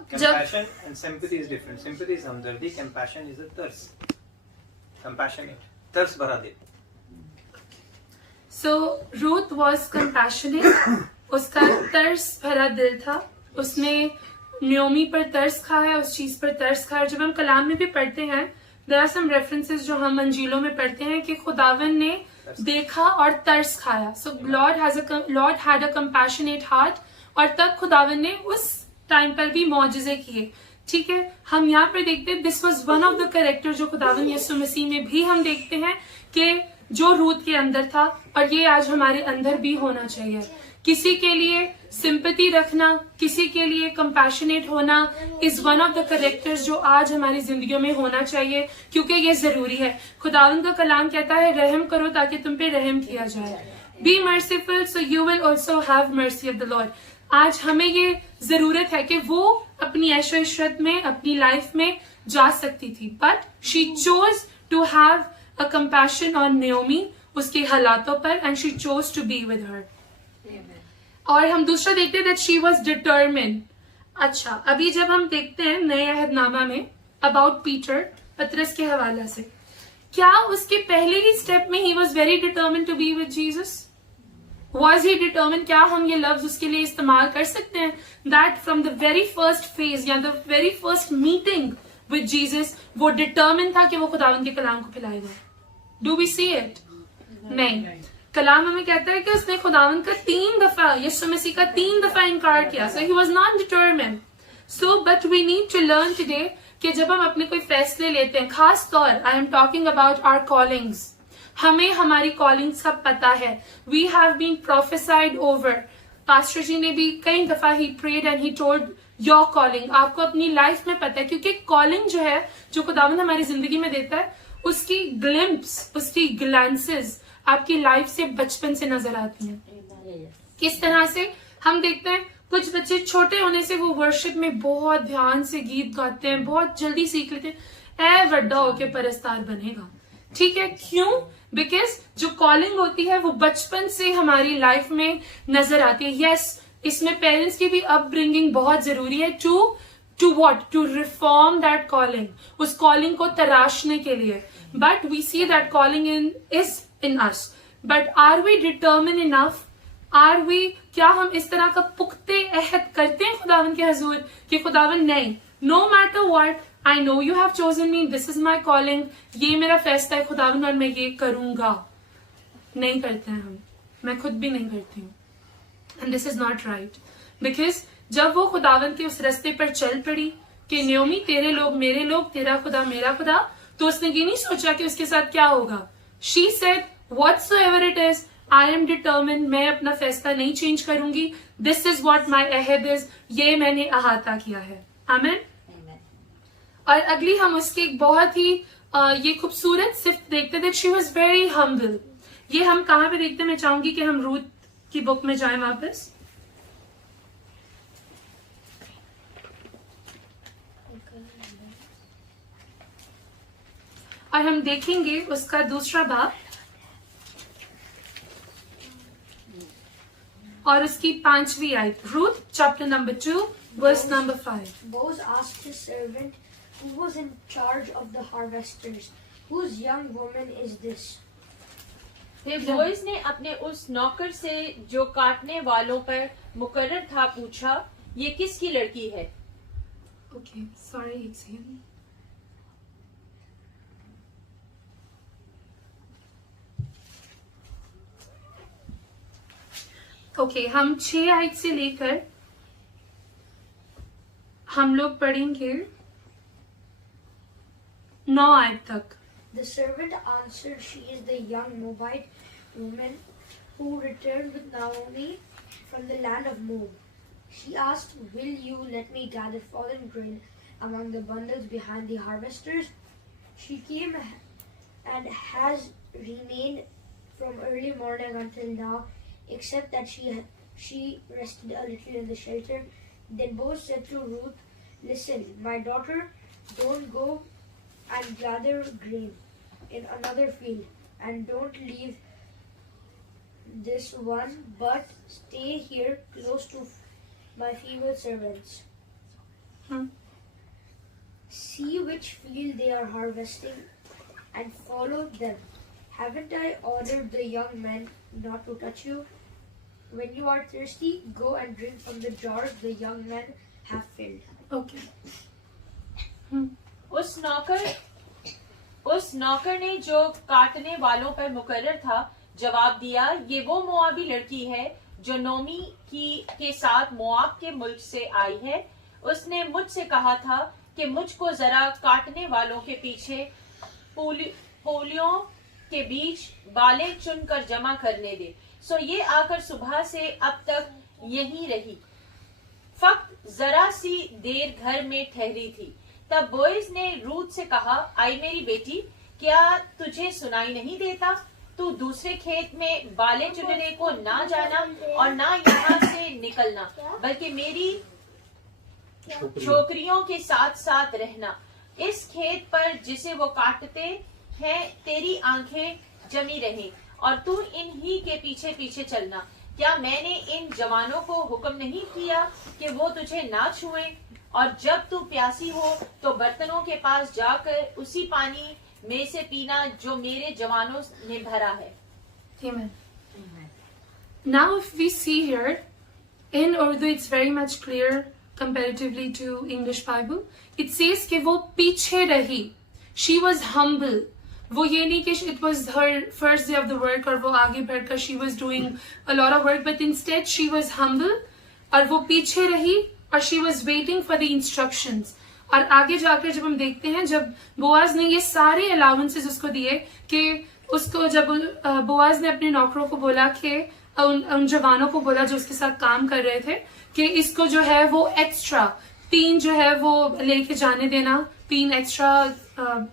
Compassion and sympathy is different. Sympathy is हमदर्दी, compassion is a thirst. Compassionate, thirst भरा दे. So Ruth was compassionate उसका तरस भरा दिल था, उसने न्योमी पर तरस खाया, उस चीज पर तरस खाया। जब हम कलाम में भी पढ़ते हैं, देयर आर सम रेफरेंसेस जो हम अंजीलों में पढ़ते हैं कि खुदावन ने देखा और तरस खाया। So Lord had a compassionate heart, और तब खुदावन ने उस टाइम पर भी मौजज़े किए। ठीक है, हम यहाँ पर देखते हैं this was one of the character जो खुदावन यीशु मसीह में भी हम देखते हैं कि जो रूत के अंदर था, और ये आज हमारे अंदर भी होना चाहिए। किसी के लिए सिंपैथी रखना, किसी के लिए कंपैशनेट होना is one of the characters जो आज हमारी जिंदगियों में होना चाहिए, क्योंकि ये जरूरी है। खुदावन का कलाम कहता है रहम करो ताकि तुम पे रहम किया जाए। B merciful so you will also have mercy of the Lord. आज हमें ये जरूरत है कि वो अपनी ऐशो इशरत में, अपनी लाइफ में जा सकती थी, but she chose to have a compassion on Naomi, उसके हालातों पर, and she chose to be with her. और हम दूसरा देखते हैं दैट शी वाज डिटरमिन्ड। अच्छा, अभी जब हम देखते हैं नए अहदनामा में अबाउट पीटर, पतरस के हवाला से, क्या उसके पहले ही स्टेप में ही was very determined to be with Jesus? Was he determined? क्या हम ये लफ्ज उसके लिए इस्तेमाल कर सकते हैं that from the very first phase या the very first meeting with Jesus वो डिटरमिन था कि वो खुदावन के कलाम को फैलाएगा? Do we see it? नहीं। कलाम हमें कहता है कि उसने खुदावन का 3 दफा, यीशु मसीह का 3 दफा इनकार किया। So he was not determined. So but we need to learn today कि जब हम अपने कोई फैसले लेते हैं, खास तौर I am talking about our callings, हमें हमारी कॉलिंग्स का पता है। We have been prophesied over. Pastor ji ने भी कई दफा he prayed and he told your calling. आपको अपनी लाइफ में पता है, क्योंकि कॉलिंग जो है, जो खुदावंद हमारी जिंदगी में देता है, उसकी ग्लिम्प्स, उसकी ग्लांसेस आपकी लाइफ से बचपन से नजर आती हैं। किस तरह से हम देखते हैं, कुछ बच्चे छोटे होने से वो वर्शिप में बहुत ध्यान से गीत गाते हैं, बहुत जल्दी सीख लेते हैं, ए वड्डा होके परस्तार बनेगा। ठीक है, क्यों? बिकॉज जो कॉलिंग होती है वो बचपन से हमारी लाइफ में नजर आती है। यस, इसमें पेरेंट्स की भी अपब्रिंगिंग बहुत जरूरी है to what, to reform that calling, उस कॉलिंग को तराशने के लिए। But we see that calling is in us, but are we determined enough? Are we, क्या हम इस तरह का पुख्ते अहद करते हैं खुदावन के हजूर कि खुदावन नहीं, no matter what, I know you have chosen me, this is my calling, ये मेरा फैसला है खुदावन और मैं ये करूंगा? नहीं करते हैं हम, मैं खुद भी नहीं करती हूँ, and this is not right. Because जब वो खुदावन के उस रास्ते पर चल पड़ी कि न्योमी तेरे लोग मेरे लोग, तेरा खुदा मेरा खुदा, तो उसने ये नहीं सोचा कि उसके साथ क्या होगा। She said whatsoever it is, I am determined, मैं अपना फैसला नहीं चेंज करूंगी, this is what my Ahad is, ये मैंने अहाता किया है। आमीन। और अगली हम उसके एक बहुत ही ये खूबसूरत सिफ्त देखते थे, शी वॉज वेरी हम्बल। ये हम कहाँ पे देखते हैं? मैं चाहूंगी कि हम रूथ की बुक में जाएं वापस। और हम देखेंगे उसका दूसरा बाब और उसकी 5वीं आयत। Ruth chapter number 2 verse number 5। Boaz asked his servant who was in charge of the harvesters, whose young woman is this? फिर बोइज ने अपने उस नौकर से जो काटने वालों पर मुकर्रर था पूछा, ये किसकी लड़की है? ओके, सॉरी, एक सेकंड। ओके, हम 6 आयत से लेकर हम लोग पढ़ेंगे 9 आयत तक। The servant answered, she is the young Moabite woman who returned with Naomi from the land of Moab. She asked, will you let me gather fallen grain among the bundles behind the harvesters? She came and has remained from early morning until now, except that she rested a little in the shelter. Then Boaz said to Ruth, listen, my daughter, don't go and gather grain in another field, and don't leave this one, but stay here close to my female servants. See which field they are harvesting and follow them. Haven't I ordered the young men not to touch you? When you are thirsty, go and drink from the jar the young men have filled. Okay. उस नौकर ने जो काटने वालों पर मुकर्रर था जवाब दिया, ये वो मोआबी लड़की है जो नोमी के साथ मोआब के मुल्क से आई है। उसने मुझसे कहा था कि मुझको जरा काटने वालों के पीछे पोलियों के बीच बालें चुनकर जमा करने दे। सो ये आकर सुबह से अब तक यहीं रही, फक्त जरा सी देर घर में ठहरी थी। तब बोएज ने रूथ से कहा, आई मेरी बेटी, क्या तुझे सुनाई नहीं देता? तू दूसरे खेत में बालें चुनने को ना जाना और ना यहाँ से निकलना, बल्कि मेरी छोकरियों के साथ साथ रहना। इस खेत पर जिसे वो काटते हैं तेरी आंखें जमी रहें और तू इन्हीं के पीछे पीछे चलना। क्या मैंने इन जवानों को हुक्म नहीं किया कि वो तुझे ना छुएं? और जब तू प्यासी हो तो बर्तनों के पास जाकर उसी पानी में से पीना जो मेरे जवानों ने भरा है। Amen. Now if we see here, in Urdu it's very much clear comparatively to English Bible. It says कि वो पीछे रही. She was humble. वो ये नहीं कि it was her first day of the work और वो आगे बढ़कर she was doing a lot of work, but instead she was humble और वो पीछे रही और she was waiting for the instructions. और आगे जाकर जब हम देखते हैं, जब बोआज ने ये सारे अलाउंसेस उसको दिए कि उसको जब बोआज ने अपने नौकरों को बोला कि उन जवानों को बोला जो उसके साथ काम कर रहे थे कि इसको जो है वो एक्स्ट्रा 3 जो है वो लेके जाने देना, 3 एक्स्ट्रा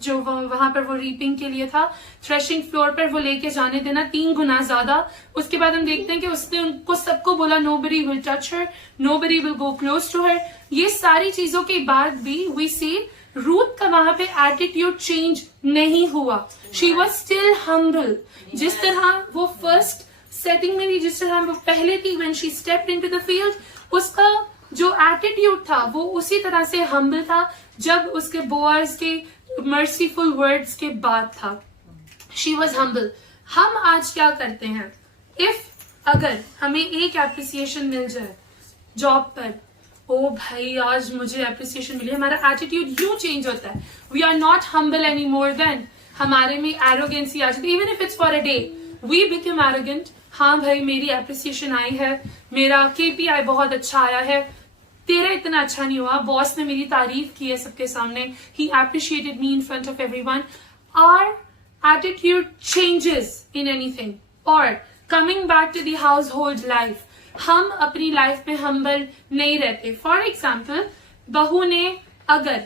जो वहां पर वो रीपिंग के लिए था, थ्रेशिंग फ्लोर पर वो लेके जाने देना 3 गुना ज्यादा। उसके बाद हम देखते हैं कि उसने उनको सबको बोला nobody will touch her, nobody will go close to her। ये सारी चीजों के बाद भी we see रूथ का वहां पे एटीट्यूड चेंज नहीं हुआ। She was still humble. जिस तरह वो फर्स्ट सेटिंग में थी, जिस तरह वो पहले थी when she stepped into the field, उसका जो एटीट्यूड था वो उसी तरह से हम्बल था जब उसके बोआज के मर्सीफुल वर्ड्स के बाद था। She was humble. हम आज क्या करते हैं, अगर हमें एक एप्रिसिएशन मिल जाए जॉब पर, ओ भाई आज मुझे एप्रिसिएशन मिली, हमारा एटीट्यूड यूं चेंज होता है। We are not humble any more then, हमारे में एरोगेंसी आ जाती है। Even if it's for a day we become arrogant. हाँ भाई मेरी एप्रिसिएशन आई है, मेरा KPI बहुत अच्छा आया है, तेरा इतना अच्छा नहीं हुआ, बॉस ने मेरी तारीफ की है सबके सामने, he appreciated me in front of everyone. Our attitude changes in anything. और coming back to the household life, हम अपनी लाइफ में हम्बल नहीं रहते। फॉर एग्जाम्पल, बहू ने अगर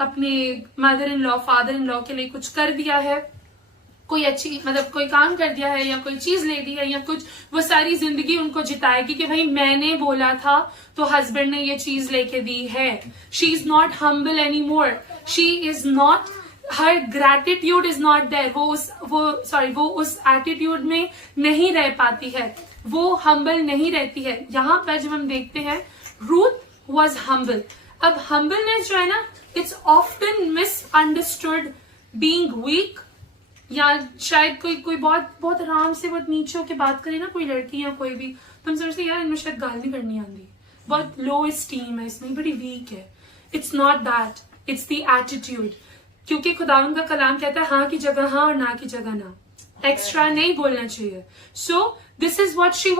अपने mother in law father in law के लिए कुछ कर दिया है, कोई अच्छी मतलब कोई काम कर दिया है या कोई चीज ले दी है या कुछ, वो सारी जिंदगी उनको जिताएगी कि भाई मैंने बोला था तो हस्बैंड ने ये चीज लेके दी है। She is not humble any more, she is not, her gratitude is not there. वो उस एटीट्यूड में नहीं रह पाती है, वो हम्बल नहीं रहती है। यहाँ पर जब हम देखते हैं रूथ वॉज हम्बल। अब हम्बलनेस जो है ना, it's often misunderstood being weak, या शायद कोई बहुत आराम से बहुत नीचे होकर बात करे ना, कोई लड़की या कोई भी, तो हम सोचते हैं यार इनमें शायद गाली करनी आती, बहुत लो स्टीम है इसमें, बड़ी वीक है। It's not that, it's the attitude. क्योंकि खुदावन का कलाम कहता है हाँ की जगह हाँ और ना की जगह ना, एक्स्ट्रा नहीं बोलना चाहिए। So this is what she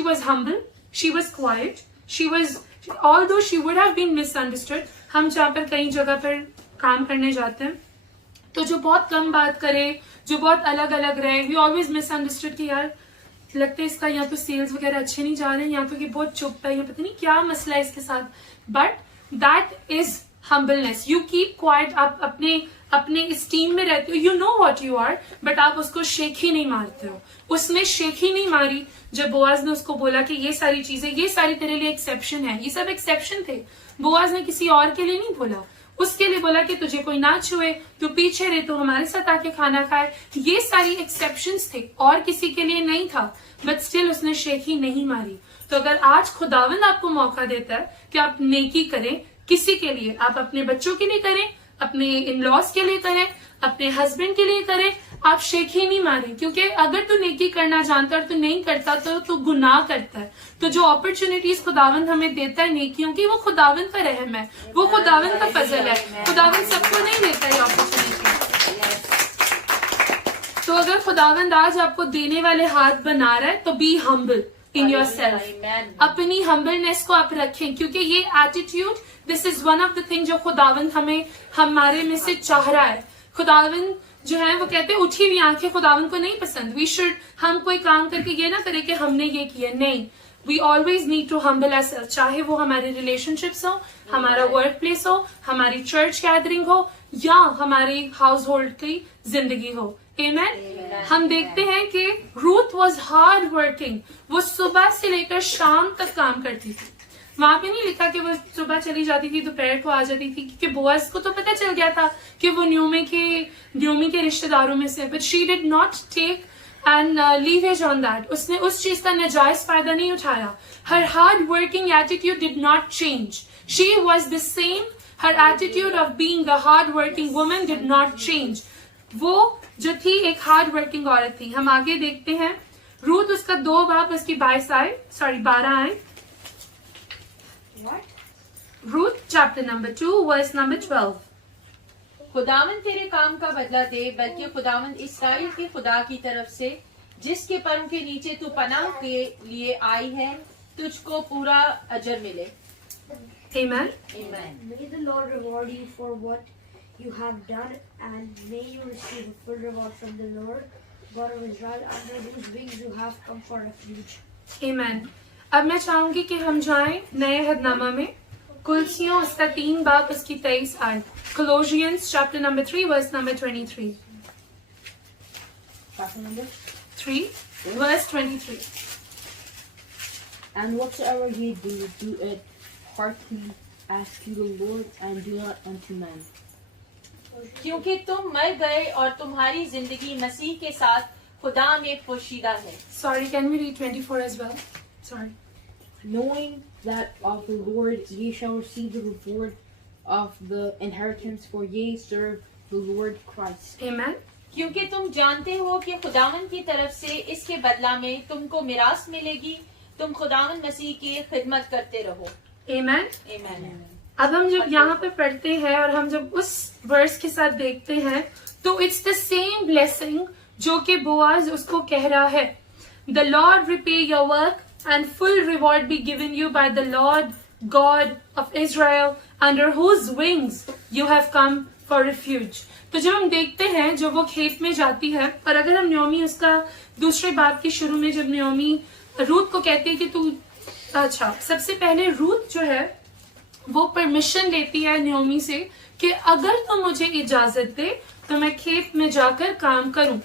was humble, she was quiet, she was, although she would have been misunderstood. हम जहाँ पर कई जगह पर काम करने जाते हैं तो जो बहुत कम बात करे, जो बहुत अलग अलग रहे, वी ऑलवेज मिसअंडरस्टूड कि यार लगता है इसका या तो सेल्स वगैरह अच्छे नहीं जा रहे हैं या तो कि बहुत चुप है या पता नहीं क्या मसला है इसके साथ। But that is humbleness. You keep quiet, आप अपने स्टीम में रहते हो, you know what you are, but आप उसको शेख ही नहीं मारते हो। उसने शेख ही नहीं मारी जब बोआज ने उसको बोला कि ये सारी चीजें, ये सारी तेरे लिए एक्सेप्शन है। ये सब एक्सेप्शन थे, बोआज ने किसी और के लिए नहीं बोला, उसके लिए बोला कि तुझे कोई ना छुए, तू पीछे रहे, तो हमारे साथ आके खाना खाए। ये सारी एक्सेप्शंस थे और किसी के लिए नहीं था, बट स्टिल उसने शेख ही नहीं मारी। तो अगर आज खुदावंद आपको मौका देता है कि आप नेकी करें किसी के लिए, आप अपने बच्चों के लिए करें, अपने इन लॉज के लिए करें, अपने हस्बैंड के लिए करें, आप शेख ही नहीं मारे, क्योंकि अगर तू नेकी करना जानता और तू नहीं करता तो तू गुनाह करता है। तो जो अपॉर्चुनिटीज खुदावंद हमें देता है नेकियों की, वो खुदावंद का रहम है, वो खुदावंद का फजल है। खुदावंद सबको नहीं देता है अपॉर्चुनिटी। तो अगर खुदावंद आज आपको देने वाले हाथ बना रहा है तो be humble in your self, अपनी हम्बलनेस को आप रखें, क्योंकि ये attitude, this is one of the thing जो खुदावंद हमें हमारे में से चाह रहा है। खुदावंद जो है वो कहते हैं उठी हुई आंखें खुदावंद को नहीं पसंद। वी शुड, हम कोई काम करके ये ना करें कि हमने ये किया, नहीं, we always need to humble ourselves, चाहे वो हमारे रिलेशनशिप्स हो, हमारा वर्क प्लेस हो, हमारी चर्च गैदरिंग हो, या हमारी हाउस होल्ड की जिंदगी हो। आमेन। हम देखते हैं कि रूथ वॉज हार्ड वर्किंग, वो सुबह से लेकर शाम तक काम करती थी। वहां पे नहीं लिखा कि वो सुबह चली जाती थी दोपहर को आ जाती थी, क्योंकि बोअज को तो पता चल गया था कि वो न्योमी के रिश्तेदारों में से, but she did not take and leverage on that. उसने उस चीज का नाजायज फायदा नहीं उठाया। Her hard working attitude did not change, she was the same, her attitude of being a hard working woman did not change. वो जो थी एक हार्ड वर्किंग औरत थी। हम आगे देखते हैं, रूथ उसका 2 बाप उसकी 12 आए। Ruth chapter number 2 verse number 12। खुदावंद तेरे काम का बदला दे, बल्कि खुदावंद इस्राएल के खुदा की तरफ से, जिसके पैरों के नीचे तू पनाह के लिए आई है, तुझको पूरा अजर मिले। Amen. Amen. May the Lord reward you for what you have done, and may you receive a full reward from the Lord, God of Israel, under whose wings you have come for refuge. Amen. अब मैं चाहूंगी कि हम जाएं नए अहदनामा में, कुलसियों उसका 3 बाप उसकी 23 आयत, Colossians chapter number 3 verse number 23। Chapter number 3 verse 23। And whatsoever ye do, do it heartily as to the Lord, and do not unto men. क्योंकि तुम मर गए और तुम्हारी जिंदगी मसीह के साथ खुदा में पोशीदा है। Sorry, can we read 24 as well? Sorry. Knowing that of the Lord ye shall receive the reward of the inheritance, for ye serve the Lord Christ. Amen. क्योंकि तुम जानते हो कि खुदावन की तरफ से इसके बदला में तुमको मिरास मिलेगी, तुम खुदावन मसीह की खिदमत करते रहो। Amen. Amen. अब हम जब यहाँ पे पढ़ते हैं और हम जब उस वर्स के साथ देखते हैं तो इट्स द सेम ब्लेसिंग जो कि बोआज उसको कह रहा है, the Lord repay your work and full reward be given you by the Lord God of Israel under whose wings you have come for refuge. तो जब हम देखते हैं जो वो खेत में जाती है, और अगर हम न्योमी उसका दूसरे बात के शुरू में जब न्योमी रूथ को कहती है कि तू, अच्छा सबसे पहले रूथ जो है वो परमिशन लेती है न्योमी से कि अगर तुम मुझे इजाजत दे तो मैं खेत में जाकर काम करूं।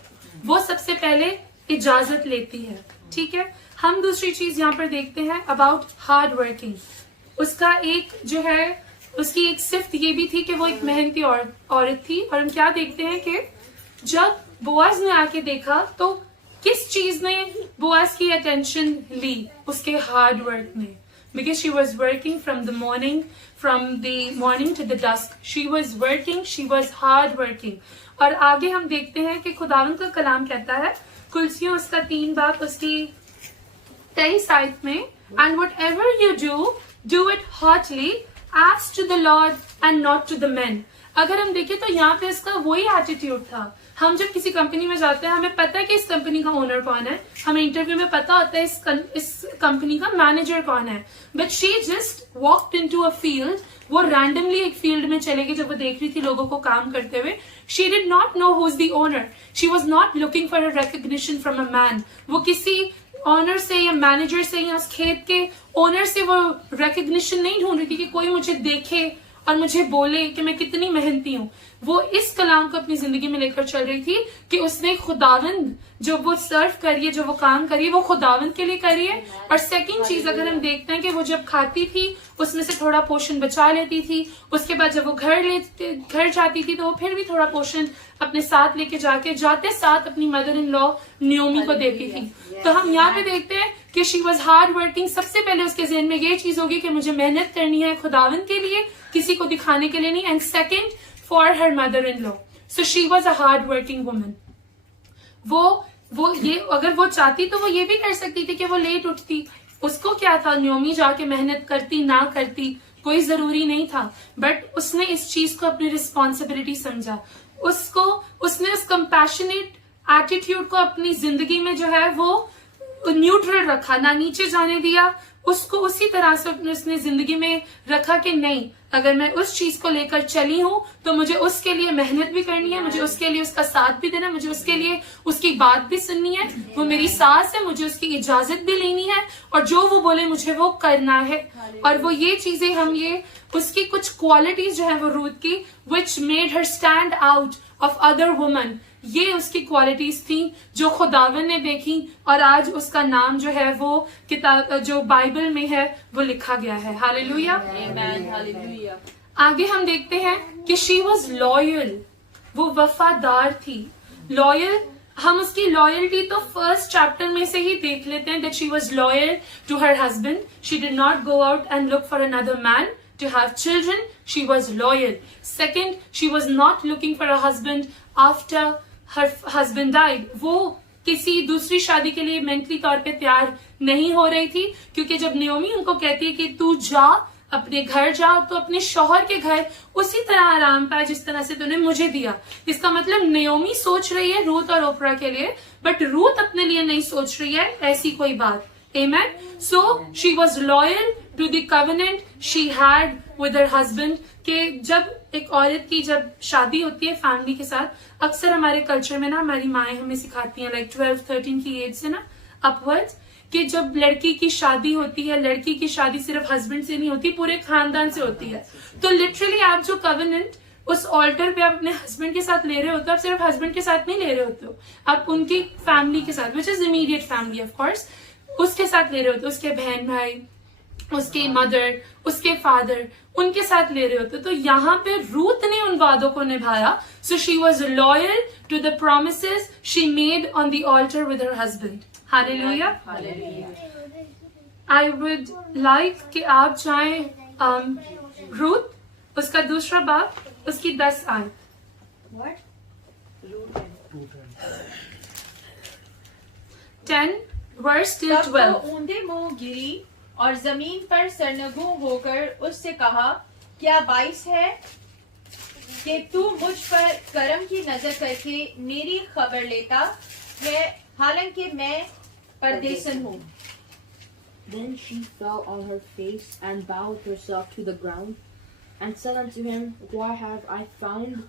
वो सबसे पहले इजाजत लेती है, ठीक है। हम दूसरी चीज यहाँ पर देखते हैं अबाउट हार्ड वर्किंग। उसका एक जो है उसकी एक सिफ्त ये भी थी कि वो एक मेहनती औरत थी। और हम क्या देखते हैं कि जब बोआज ने आके देखा तो किस चीज ने बोआज की अटेंशन ली, उसके हार्ड वर्क ने, because she was working from the morning to the dusk. She was working, she was hard working. और आगे हम देखते हैं कि खुदावंद का कलाम कहता है कुलसियों उसका 3 बाप उसकी 23 आयत में, and whatever you do it heartily as to the Lord and not to the men. अगर हम देखें तो यहाँ पे इसका वही एटीट्यूड था। हम जब किसी कंपनी में जाते हैं हमें पता है कि इस कंपनी का ओनर कौन है, हमें इंटरव्यू में पता होता है इस कंपनी का मैनेजर कौन है, but she just walked into a field. वो रैंडमली एक फील्ड में चले गई जब वो देख रही थी लोगों को काम करते हुए। She did not know who is the owner, she was not looking for a recognition from a man. वो किसी ऑनर से या मैनेजर से या उस खेत के ओनर से वो रिकग्निशन नहीं ढूंढ रही थी कि कोई मुझे देखे और मुझे बोले कि मैं कितनी मेहनती हूँ। वो इस कलाम को अपनी जिंदगी में लेकर चल रही थी कि उसने खुदावंद जो वो सर्व करिए, जो वो काम करिए, वो खुदावंद के लिए करिए। और सेकंड चीज अगर हम देखते हैं कि वो जब खाती थी उसमें से थोड़ा पोर्शन बचा लेती थी, उसके बाद जब वो घर जाती थी तो वो फिर भी थोड़ा पोर्शन अपने साथ लेके जाते साथ अपनी मदर इन लॉ न्योमी को देती थी। तो हम यहाँ पे देखते हैं कि शी वॉज हार्ड वर्किंग। सबसे पहले उसके ज़हन में ये चीज होगी कि मुझे मेहनत करनी है खुदावंद के लिए, किसी को दिखाने के लिए नहीं। And second, for her mother in law. So she was a hard working woman. वो ये अगर वो चाहती तो वो ये भी कर सकती थी कि वो लेट उठती, उसको क्या था, न्योमी जाके मेहनत करती ना करती कोई जरूरी नहीं था, बट उसने इस चीज को अपनी रिस्पॉन्सिबिलिटी समझा, उसने उस कंपैशनेट एटीट्यूड को अपनी जिंदगी में जो है वो न्यूट्रल रखा, ना नीचे जाने दिया, उसको उसी तरह से उसने जिंदगी में रखा कि नहीं, अगर मैं उस चीज को लेकर चली हूं तो मुझे उसके लिए मेहनत भी करनी है, मुझे उसके लिए उसका साथ भी देना है, मुझे उसके लिए उसकी बात भी सुननी है, वो मेरी सास है, मुझे उसकी इजाजत भी लेनी है और जो वो बोले मुझे वो करना है। और वो ये चीजें ये उसकी कुछ क्वालिटीज जो है वो रूथ की, which made her stand out of other woman, ये उसकी क्वालिटीज थी जो खुदावन ने देखी और आज उसका नाम जो है वो किताब जो बाइबल में है वो लिखा गया है। हालेलुया, आमीन, हालेलुया। आगे हम देखते हैं कि शी वॉज लॉयल, वो वफादार थी। लॉयल, हम उसकी लॉयल्टी तो फर्स्ट चैप्टर में से ही देख लेते हैं, that she was loyal to her husband, she did not go out and look for another man to have children, she was loyal. Second, she was not looking for a husband after her husband died. वो किसी दूसरी शादी के लिए mentally तौर पे तैयार नहीं हो रही थी, क्योंकि जब नियोमी उनको कहती है कि तू जा, अपने घर जा, तो अपने शौहर के घर उसी तरह आराम पाए जिस तरह से तूने मुझे दिया। इसका मतलब नियोमी सोच रही है रूथ और ओपरा के लिए, बट रूथ अपने लिए नहीं सोच रही है ऐसी कोई बात। Amen. So she was loyal to the covenant she had with her husband. कि जब एक औरत की जब शादी होती है फैमिली के साथ, अक्सर हमारे कल्चर में ना हमारी माएं हमें सिखाती हैं लाइक 12-13 की एज से ना अपवर्ड्स, कि जब लड़की की शादी होती है, लड़की की शादी सिर्फ हस्बैंड से नहीं होती, पूरे खानदान से होती है। तो लिटरली आप जो कवेनेंट उस ऑल्टर पे आप अपने हस्बैंड के साथ ले रहे होते हो, आप सिर्फ हस्बैंड के साथ नहीं ले रहे होते हो, आप उनकी फैमिली के साथ, which is immediate family of course, उसके साथ ले रहे होते हो, उसके बहन भाई, उसके मदर, उसके फादर, उनके साथ ले रहे होते। तो यहाँ पे रूथ ने उन वादों को निभाया। So she was loyal to the promises she made on the altar with her husband. Hallelujah. I would like कि आप चाहें रूथ, उसका दूसरा बाब, उसकी 10 आयत। What? Root. 10 verse till तब 12. वो ऊंधे मुंह गिरी और जमीन पर सरनगू होकर उससे कहा, क्या बाइस है कि तू मुझ पर करम की नजर करके मेरी खबर लेता है, हालांकि मैं परदेसन हूँ। Then she fell on her face and bowed herself to the ground, and said unto him, Why have I found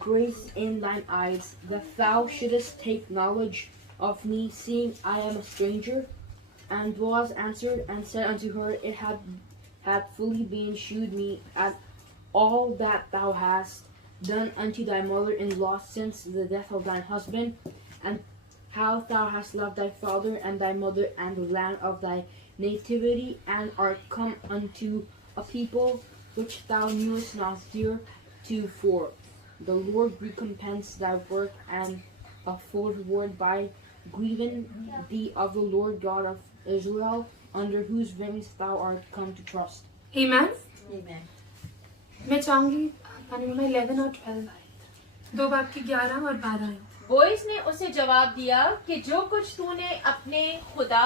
grace in thine eyes, that thou shouldest take knowledge of me, seeing I am a stranger? And Boaz answered and said unto her, It had fully been shewed me at all that thou hast done unto thy mother-in-law since the death of thine husband, and how thou hast loved thy father and thy mother and the land of thy nativity, and art come unto a people which thou knewest not heretofore. The Lord recompense thy work and a full reward by grieving thee of the Lord God of Israel, under whose wings thou art come to trust. Amen. Amen. मैं चाहूंगी मैं 11 और 12 दो बाब की 11 और 12 है। Boys ने उसे जवाब दिया कि जो कुछ तूने अपने खुदा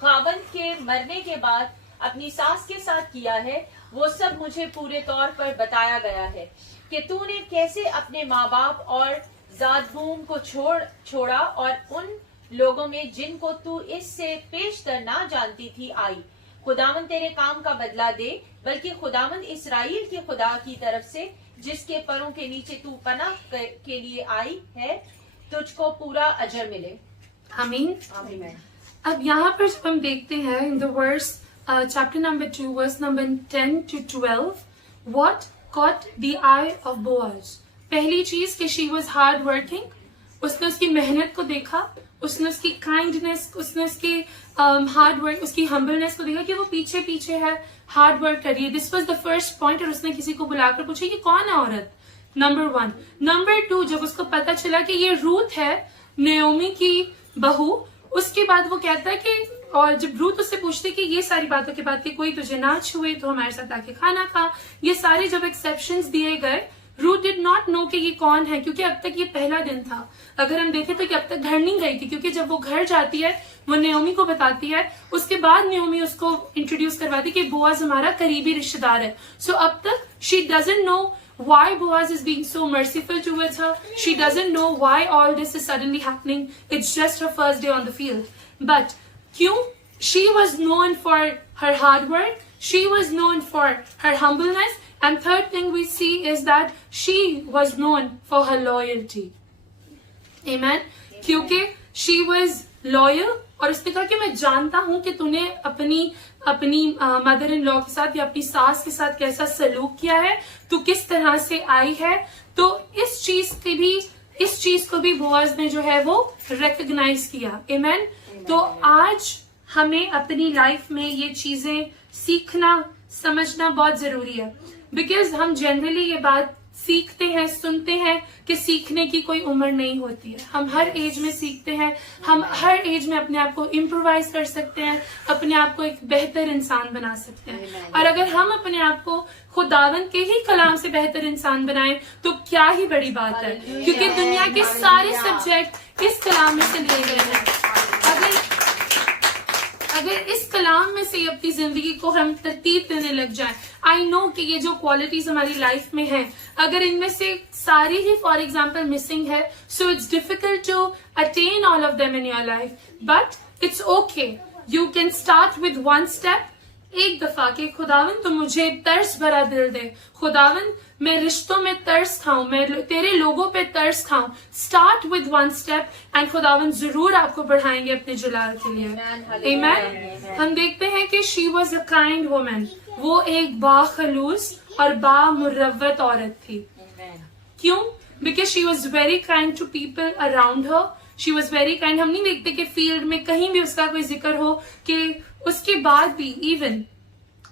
खाबंद के मरने के बाद अपनी सास के साथ किया है, वो सब मुझे पूरे तौर पर बताया गया है, कि तूने कैसे अपने माँ बाप और जात भूम को छोड़ा और उन लोगों में जिनको तू इससे पेशतर ना जानती थी आई। खुदावंद तेरे काम का बदला दे, बल्कि खुदावंद इस्राएल के खुदा की तरफ से जिसके परों के नीचे तू पनाह के लिए आई है, तुझको पूरा अजर मिले। आमीन। Amen. अब यहाँ पर जब हम देखते हैं in the verse chapter number 2 verse number 10 to 12, what caught the eye of Boaz. पहली चीज कि शी वाज हार्ड वर्किंग, उसने उसकी मेहनत को देखा, उसने उसकी काइंडनेस, उसने उसकी हार्ड वर्क, उसकी हम्बलनेस को देखा कि वो पीछे पीछे है, हार्ड वर्क कर रही है। This was the first point. और उसने किसी को बुलाकर पूछा कि कौन है औरत, नंबर 1। नंबर 2, जब उसको पता चला कि ये रूथ है नेओमी की बहू, उसके बाद वो कहता है कि, और जब रूथ उससे पूछते कि ये सारी बातों के बाद कि कोई तुझे ना छुए तो हमारे साथ आके खाना खा, ये सारे जब एक्सेप्शंस दिए गए रूथ डिड नॉट नो कि ये कौन है, क्योंकि अब तक ये पहला दिन था। अगर हम देखें तो कि अब तक घर नहीं गई थी, क्योंकि जब वो घर जाती है वो नयोमी को बताती है, उसके बाद नयोमी उसको इंट्रोड्यूस करवाती कि बोआज हमारा करीबी रिश्तेदार है। सो अब तक she doesn't know why Boaz is being so merciful towards her. She doesn't know why all this is suddenly happening. It's just her first day on the field. But kyun? She was known for her hard work. She was known for her humbleness. And third thing we see is that she was known for her loyalty. Amen. क्योंकि she was loyal, और उसने कहा कि मैं जानता हूं कि तूने अपनी मदर इन लॉ के साथ या अपनी सास के साथ कैसा सलूक किया है, तू किस तरह से आई है। तो इस चीज को भी बोआज ने जो है वो रिकॉग्नाइज किया। आमेन। तो आज हमें अपनी लाइफ में ये चीजें सीखना समझना बहुत जरूरी है, बिकॉज हम जनरली ये बात सीखते हैं, सुनते हैं कि सीखने की कोई उम्र नहीं होती है। हम हर एज में सीखते हैं, हम हर एज में अपने आप को इम्प्रोवाइज कर सकते हैं, अपने आप को एक बेहतर इंसान बना सकते हैं। और अगर हम अपने आप को खुदावन के ही कलाम से बेहतर इंसान बनाएं तो क्या ही बड़ी बात है, क्योंकि दुनिया के सारे सब्जेक्ट इस कलाम में से लिए गए हैं। अगर इस कलाम में से अपनी जिंदगी को हम तरतीब देने लग जाएं, आई नो कि ये जो क्वालिटीज हमारी लाइफ में है, अगर इनमें से सारी ही फॉर एग्जाम्पल मिसिंग है, so it's difficult to attain all of them in your life, but it's okay. You can start with one step, एक दफा के खुदावन तो मुझे तर्स भरा दिल दे, खुदावन मैं रिश्तों में तरस खाऊं, मैं तेरे लोगों पे तरस खाऊं। Start with one step and खुदावन जरूर आपको बढ़ाएंगे अपने जलाल के लिए। आमेन। हम देखते हैं कि she was a kind woman, वो एक बाखलूस और बामुरव्वत औरत थी। क्यों? Because she was very kind to people around her. She was very kind. हम नहीं देखते कि फील्ड में कहीं भी उसका कोई जिक्र हो कि उसके बाद भी इवन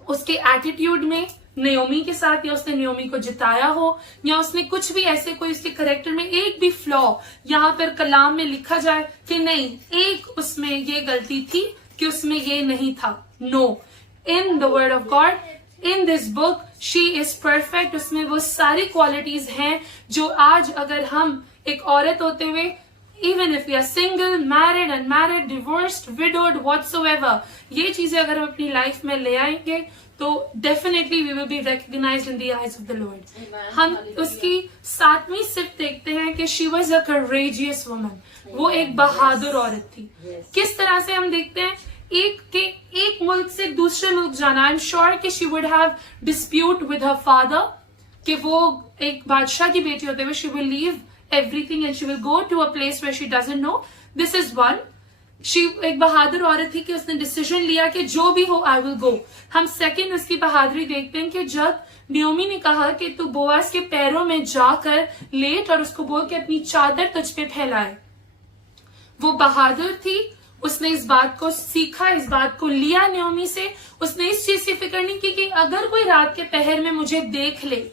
उसके एटीट्यूड में नयोमी के साथ, या उसने नयोमी को जिताया हो, या उसने कुछ भी ऐसे कोई उसके करेक्टर में एक भी फ्लॉ यहाँ पर कलाम में लिखा जाए कि नहीं एक उसमें ये गलती थी कि उसमें ये नहीं था। No, in the word of God, in this book she is perfect. उसमें वो सारी क्वालिटीज हैं जो आज अगर हम एक औरत होते हुए, even if we are single, married, unmarried, divorced, widowed, whatsoever, ये चीजें अगर हम अपनी लाइफ में ले आएंगे तो definitely we will be recognized in the eyes of the Lord. हम उसकी 7वीं सिर्फ देखते हैं कि she was a courageous woman. वो एक बहादुर औरत थी। किस तरह से हम देखते हैं, एक मुल्क से दूसरे मुल्क जाना, I'm sure कि she would have dispute with her father, कि वो एक बादशाह की बेटी होते हुए she will leave everything and she will go to a place where she doesn't know. This is one. She एक बहादुर औरत थी कि उसने डिसीजन लिया कि जो भी हो I will go. हम सेकंड उसकी बहादुरी देखते हैं कि जब नयोमी ने कहा कि तू बोआज के पैरों में जाकर लेट और उसको बोल के अपनी चादर तुझ पे फैलाए, वो बहादुर थी। उसने इस बात को सीखा, इस बात को लिया नयोमी से। उसने इस चीज की फिक्र नहीं की कि अगर कोई रात के पहर में मुझे देख ले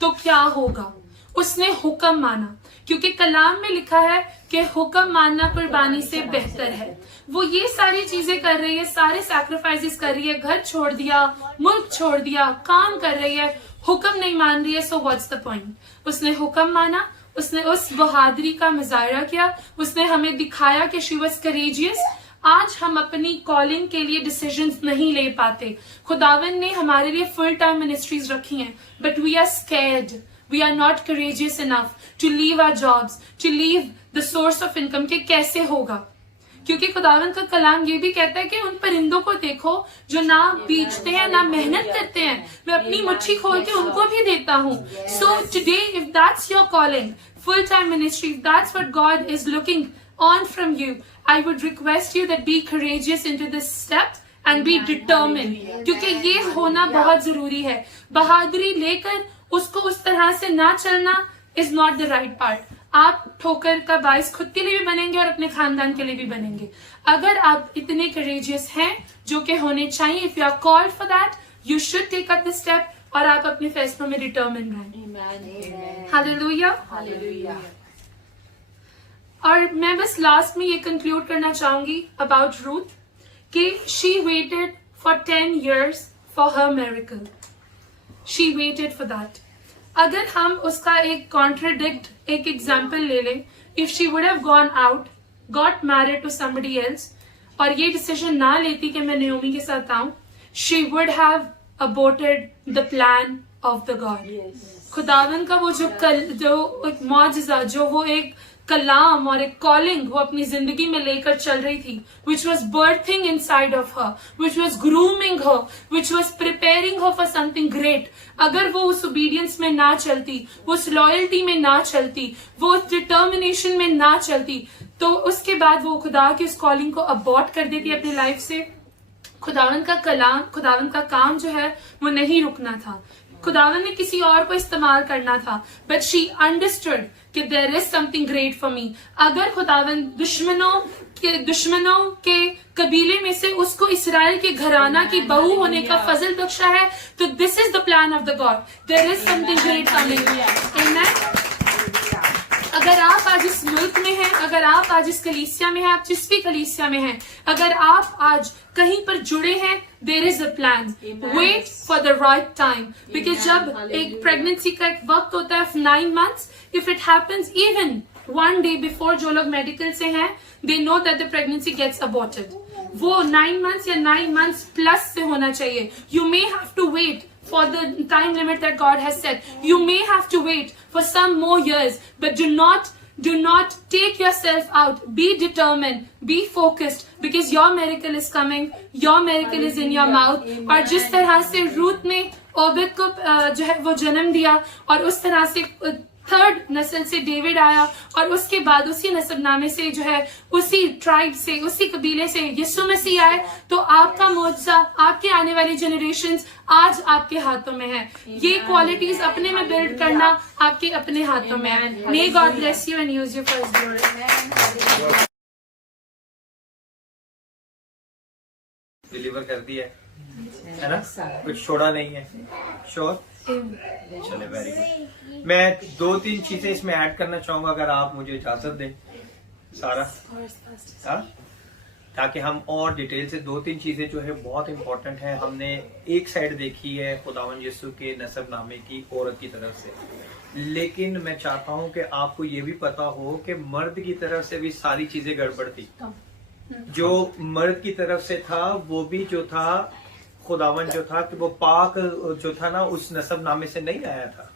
तो क्या होगा। उसने हुक्म माना, क्योंकि कलाम में लिखा है कि हुक्म मानना कुर्बानी से बेहतर है। वो ये सारी चीजें कर रही है, सारे सैक्रिफाइसेस कर रही है, घर छोड़ दिया, मुल्क छोड़ दिया, काम कर रही है, हुक्म नहीं मान रही है। So what's the point. उसने हुक्म माना, उसने उस बहादुरी का मुजाहरा किया, उसने हमें दिखाया कि शी वाज करेजियस। आज हम अपनी कॉलिंग के लिए डिसीजंस नहीं ले पाते। खुदावन ने हमारे लिए फुल टाइम मिनिस्ट्रीज रखी हैं, but we are scared, we are not courageous enough to leave our jobs, to leave the source of income। के कैसे होगा? क्योंकि खुदावन का कलाम ये भी कहता है कि उन परिंदों को देखो जो ना बीजते हैं ना मेहनत करते हैं, मैं अपनी मुट्ठी खोल के उनको भी देता हूँ। So today, if that's your calling, full-time ministry, if that's what God is looking on from you, I would request you that be courageous into this step and be determined, क्योंकि ये होना बहुत जरूरी है। बहादुरी लेकर उसको उस तरह से ना चलना is not the right part. आप ठोकर का बायस खुद के लिए भी बनेंगे और अपने खानदान के लिए भी बनेंगे। अगर आप इतने करेजियस हैं, जो कि होने चाहिए, if you are called for that, you should take up the step और आप अपने फैसलों में डिटर्मिन रहें। हालेलुया। और मैं बस लास्ट में ये कंक्लूड करना चाहूंगी अबाउट रूथ कि she waited for 10 years for her miracle. She waited for that. अगर हम उसका एक कॉन्ट्रडिक्ट एक एग्जाम्पल ले लें, if she would have gone out, got married to somebody else, और ये डिसीजन ना लेती कि मैं नयोमी के साथ आऊं, she would have aborted the plan of the God. खुदावन का वो जो एक मौजज़ा, जो वो एक कलाम और एक कॉलिंग वो अपनी जिंदगी में लेकर चल रही थी, which was birthing inside of her, which was grooming her, which was preparing her for something great, अगर वो उस obedience में ना चलती, वो उस loyalty में ना चलती, वो उस determination में ना चलती, तो उसके बाद वो खुदा की उस कॉलिंग को abort कर देती अपनी लाइफ से। खुदावन का कलाम, खुदावन का काम जो है वो नहीं रुकना था, खुदावन ने किसी और को इस्तेमाल करना था, बट शी अंडरस्टूड कि there is something great for me. अगर खुदावन दुश्मनों के कबीले में से उसको इसराइल के घराना की बहू होने का फजल बख्शा है, तो this is the plan of the God, there is something great coming. Amen. अगर आप आज इस मुल्क में हैं, अगर आप आज इस कलीसिया में हैं, आप जिस भी कलीसिया में हैं, अगर आप आज कहीं पर जुड़े हैं, there is a plan, wait for the right time, because जब एक प्रेगनेंसी का एक वक्त होता है 9 months, if it happens even 1 day before, जो लोग मेडिकल से हैं, they know that the pregnancy gets aborted. वो 9 months या 9 months प्लस से होना चाहिए। You may have to wait for the time limit that God has set. You may have to wait for some more years, but do not take yourself out. Be determined, be focused, because your miracle is coming. Your miracle is in your mouth. और जिस तरह से Ruth ने Obed को जो है वो जन्म दिया, और उस तरह से 3rd नस्ल से डेविड आया, और उसके बाद उसी नसबनामे से जो है उसी ट्राइब से, उसी कबीले से यीशु मसीह आए, तो आपका मौजज़ा, आपके आने वाली जनरेशंस आज आपके हाथों में है। ये क्वालिटीज अपने में बिल्ड करना आपके अपने हाथों में है। May God bless you and use you for his glory. Deliver कर दिया है ना, कुछ छोड़ा नहीं है। श्योर, चले, वेरी गुड। मैं 2-3 चीजें इसमें ऐड करना चाहूंगा, अगर आप मुझे इजाजत दें सारा, हाँ? ताकि हम और डिटेल से 2-3 चीजें जो है बहुत इंपॉर्टेंट है। हमने एक साइड देखी है खुदावन यीशु के नसबनामे की औरत की तरफ से, लेकिन मैं चाहता हूं कि आपको ये भी पता हो कि मर्द की तरफ से भी सारी चीजें गड़बड़ थी। जो मर्द की तरफ से था वो भी जो था, खुदावन जो था कि वो पाक जो था ना, उस नसबनामे से नहीं आया था।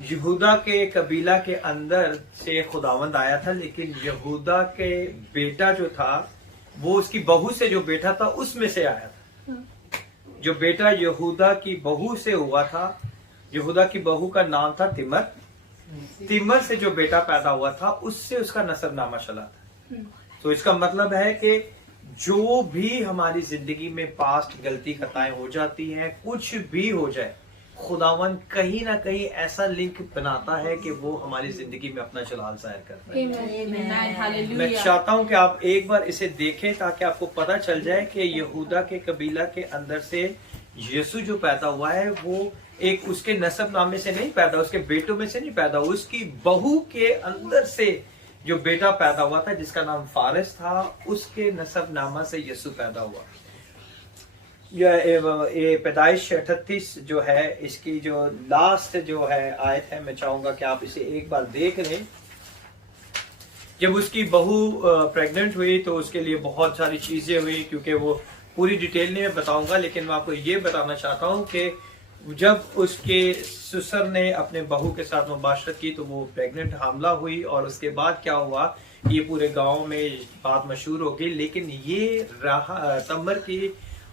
यहूदा के कबीला के अंदर से खुदावंद आया था, लेकिन यहूदा के बेटा जो था वो उसकी बहू से जो बेटा था उसमें से आया था। जो बेटा यहूदा की बहू से हुआ था, यहूदा की बहू का नाम था तिमर। तिमर से जो बेटा पैदा हुआ था उससे उसका नसबनामा चला था। तो इसका मतलब है कि जो भी हमारी जिंदगी में पास्ट गलती खताएं हो जाती हैं, कुछ भी हो जाए, खुदावन कहीं ना कहीं ऐसा लिंक बनाता है कि वो हमारी जिंदगी में अपना जलाल जाहिर करता है। मैं चाहता हूं कि आप एक बार इसे देखें ताकि आपको पता चल जाए कि यहूदा के कबीला के अंदर से यीशु जो पैदा हुआ है वो एक उसके नसबनामे से नहीं पैदा, उसके बेटों में से नहीं पैदा, उसकी बहू के अंदर से जो बेटा पैदा हुआ था जिसका नाम फारिस था, उसके नसबनामा से यीशु पैदा हुआ। ये पैदाइश 38 जो है, इसकी जो लास्ट जो है आयत है, मैं चाहूंगा कि आप इसे एक बार देख लें। जब उसकी बहू प्रेग्नेंट हुई तो उसके लिए बहुत सारी चीजें हुई, क्योंकि वो पूरी डिटेल नहीं मैं बताऊंगा, लेकिन मैं आपको ये बताना चाहता हूँ कि जब उसके ससुर ने अपने बहू के साथ मुबाशरत की तो वो प्रेग्नेंट हामला हुई, और उसके बाद क्या हुआ ये पूरे गांव में बात मशहूर हो गई। लेकिन ये तमर के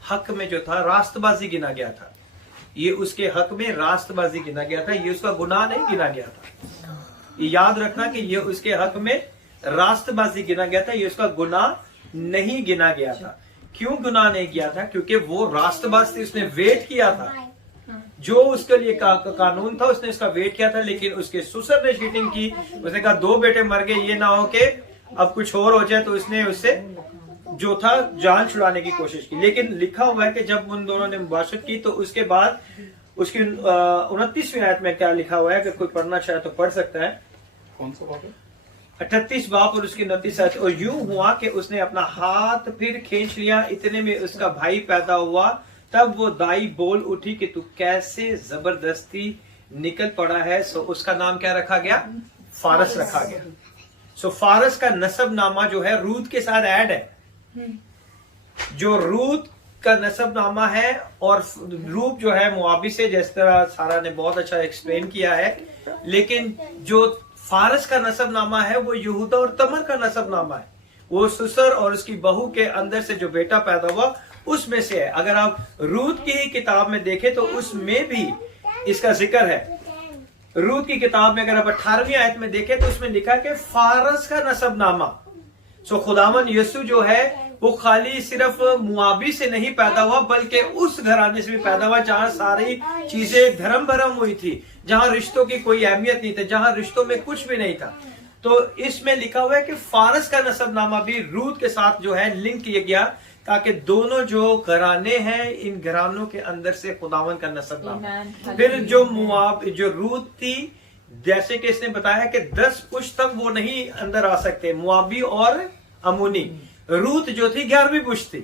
हक में जो था रास्तबाजी गिना गया था, ये उसके हक में रास्तबाजी गिना गया था, ये उसका गुनाह नहीं गिना गया था। ये याद रखना कि ये उसके हक में रास्तबाजी गिना गया था, ये उसका गुनाह नहीं गिना गया था। क्यों गुनाह नहीं किया था? क्योंकि वो रास्तबाज थी, उसने वेट किया था, जो उसके लिए कानून था उसने इसका वेट किया था। लेकिन उसके ससुर ने चीटिंग की, उसने कहा 2 बेटे मर गए, ये ना हो कि अब कुछ और हो जाए, तो उसने उससे जो था जान छुड़ाने की कोशिश की। लेकिन लिखा हुआ है कि जब उन दोनों ने मुबाशरत की तो उसके बाद उसकी 29वीं आयत में क्या लिखा हुआ है, कि कोई पढ़ना चाहे तो पढ़ सकता है। कौन सा बात है? 38 बाप और उसकी 29 आयत। और यूं हुआ कि उसने अपना हाथ फिर खींच लिया, इतने में उसका भाई पैदा हुआ तब वो दाई बोल उठी कि तू कैसे जबरदस्ती निकल पड़ा है। सो उसका नाम क्या रखा गया? फारस रखा गया। सो फारस का नसब नामा जो है रूत के साथ ऐड है। जो रूत का नसब नामा है, और रूप जो है मुआबी से, जिस तरह सारा ने बहुत अच्छा एक्सप्लेन किया है, लेकिन जो फारस का नसब नामा है वो यहूदा और तमर का नसब नामा है। वो सुसर और उसकी बहू के अंदर से जो बेटा पैदा हुआ उसमें से है। अगर आप रूत की ही किताब में देखें तो उसमें भी इसका जिक्र है। रूत की किताब में अगर आप 18वीं आयत में देखें तो उसमें लिखा कि फारस का नसब नामा। सो खुदावन यीशु जो है वो खाली सिर्फ मुआबी से नहीं पैदा हुआ, बल्कि उस घराने से भी पैदा हुआ जहां सारी चीजें धर्म भरम हुई थी, जहां रिश्तों की कोई अहमियत नहीं थी, जहां रिश्तों में कुछ भी नहीं था। तो इसमें लिखा हुआ है कि फारस का नसब नामा भी रूत के साथ जो है लिंक किया गया, ताकि दोनों जो घराने हैं इन घरानों के अंदर से खुदावन का नसब नामा। फिर जो जो रूत थी, जैसे कि इसने बताया कि 10 पुश्त तक वो नहीं अंदर आ सकते, मुआबी और अमूनी। रूत जो थी 11वीं पुश्त थी।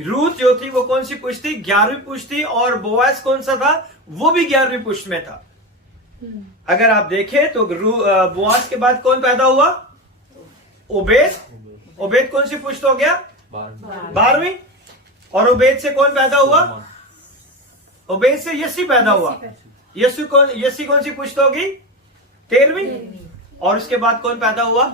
रूत जो थी वो कौन सी पुश्त थी? 11वीं पुश्त थी। और बोआज कौन सा था? वो भी 11वीं पुश्त में था। अगर आप देखें तो बोआज के बाद कौन पैदा हुआ? ओबेद। ओबेद कौन सी पुश्त हो गया? 12वीं। और ओबेद से कौन पैदा हुआ? ओबेद से यसी पैदा हुआ। यसी कौन सी पुश्त होगी? 13वीं। और उसके बाद कौन पैदा हुआ?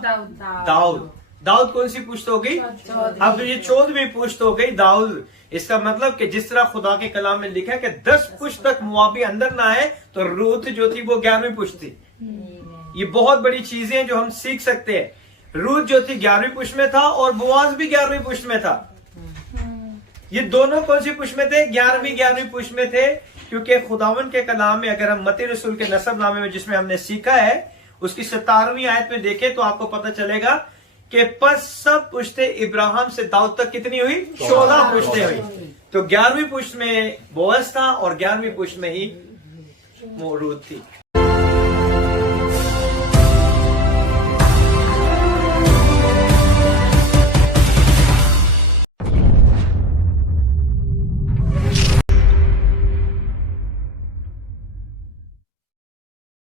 दाऊद। दाऊद कौन सी पुश्त हो गई? अब ये 14वीं पुश्त हो गई दाऊद। इसका मतलब कि जिस तरह खुदा के कलाम में लिखा है कि 10 पुश्त तक मुआबी अंदर ना आए, तो रूत जो थी वो 11वीं पुश्त थी। ये बहुत बड़ी चीजें हैं जो हम सीख सकते हैं। रूत जो थी 11वीं पुश्त में था और बोआज भी 11वीं पुश्त में था। ये दोनों कौन सी पुश्त में थे? 11वीं पुश्त में थे। क्योंकि खुदावन के कलाम में अगर हम मत्ती रसूल के नसब नामे में जिसमें हमने सीखा है उसकी 17वीं आयत में देखें तो आपको पता चलेगा कि पस सब पुश्तें इब्राहिम से दाऊद तक कितनी हुई? 14 पुश्तें हुई। तो 11वीं पुश्त में बोअज था और 11वीं पुश्त में ही रूत थी।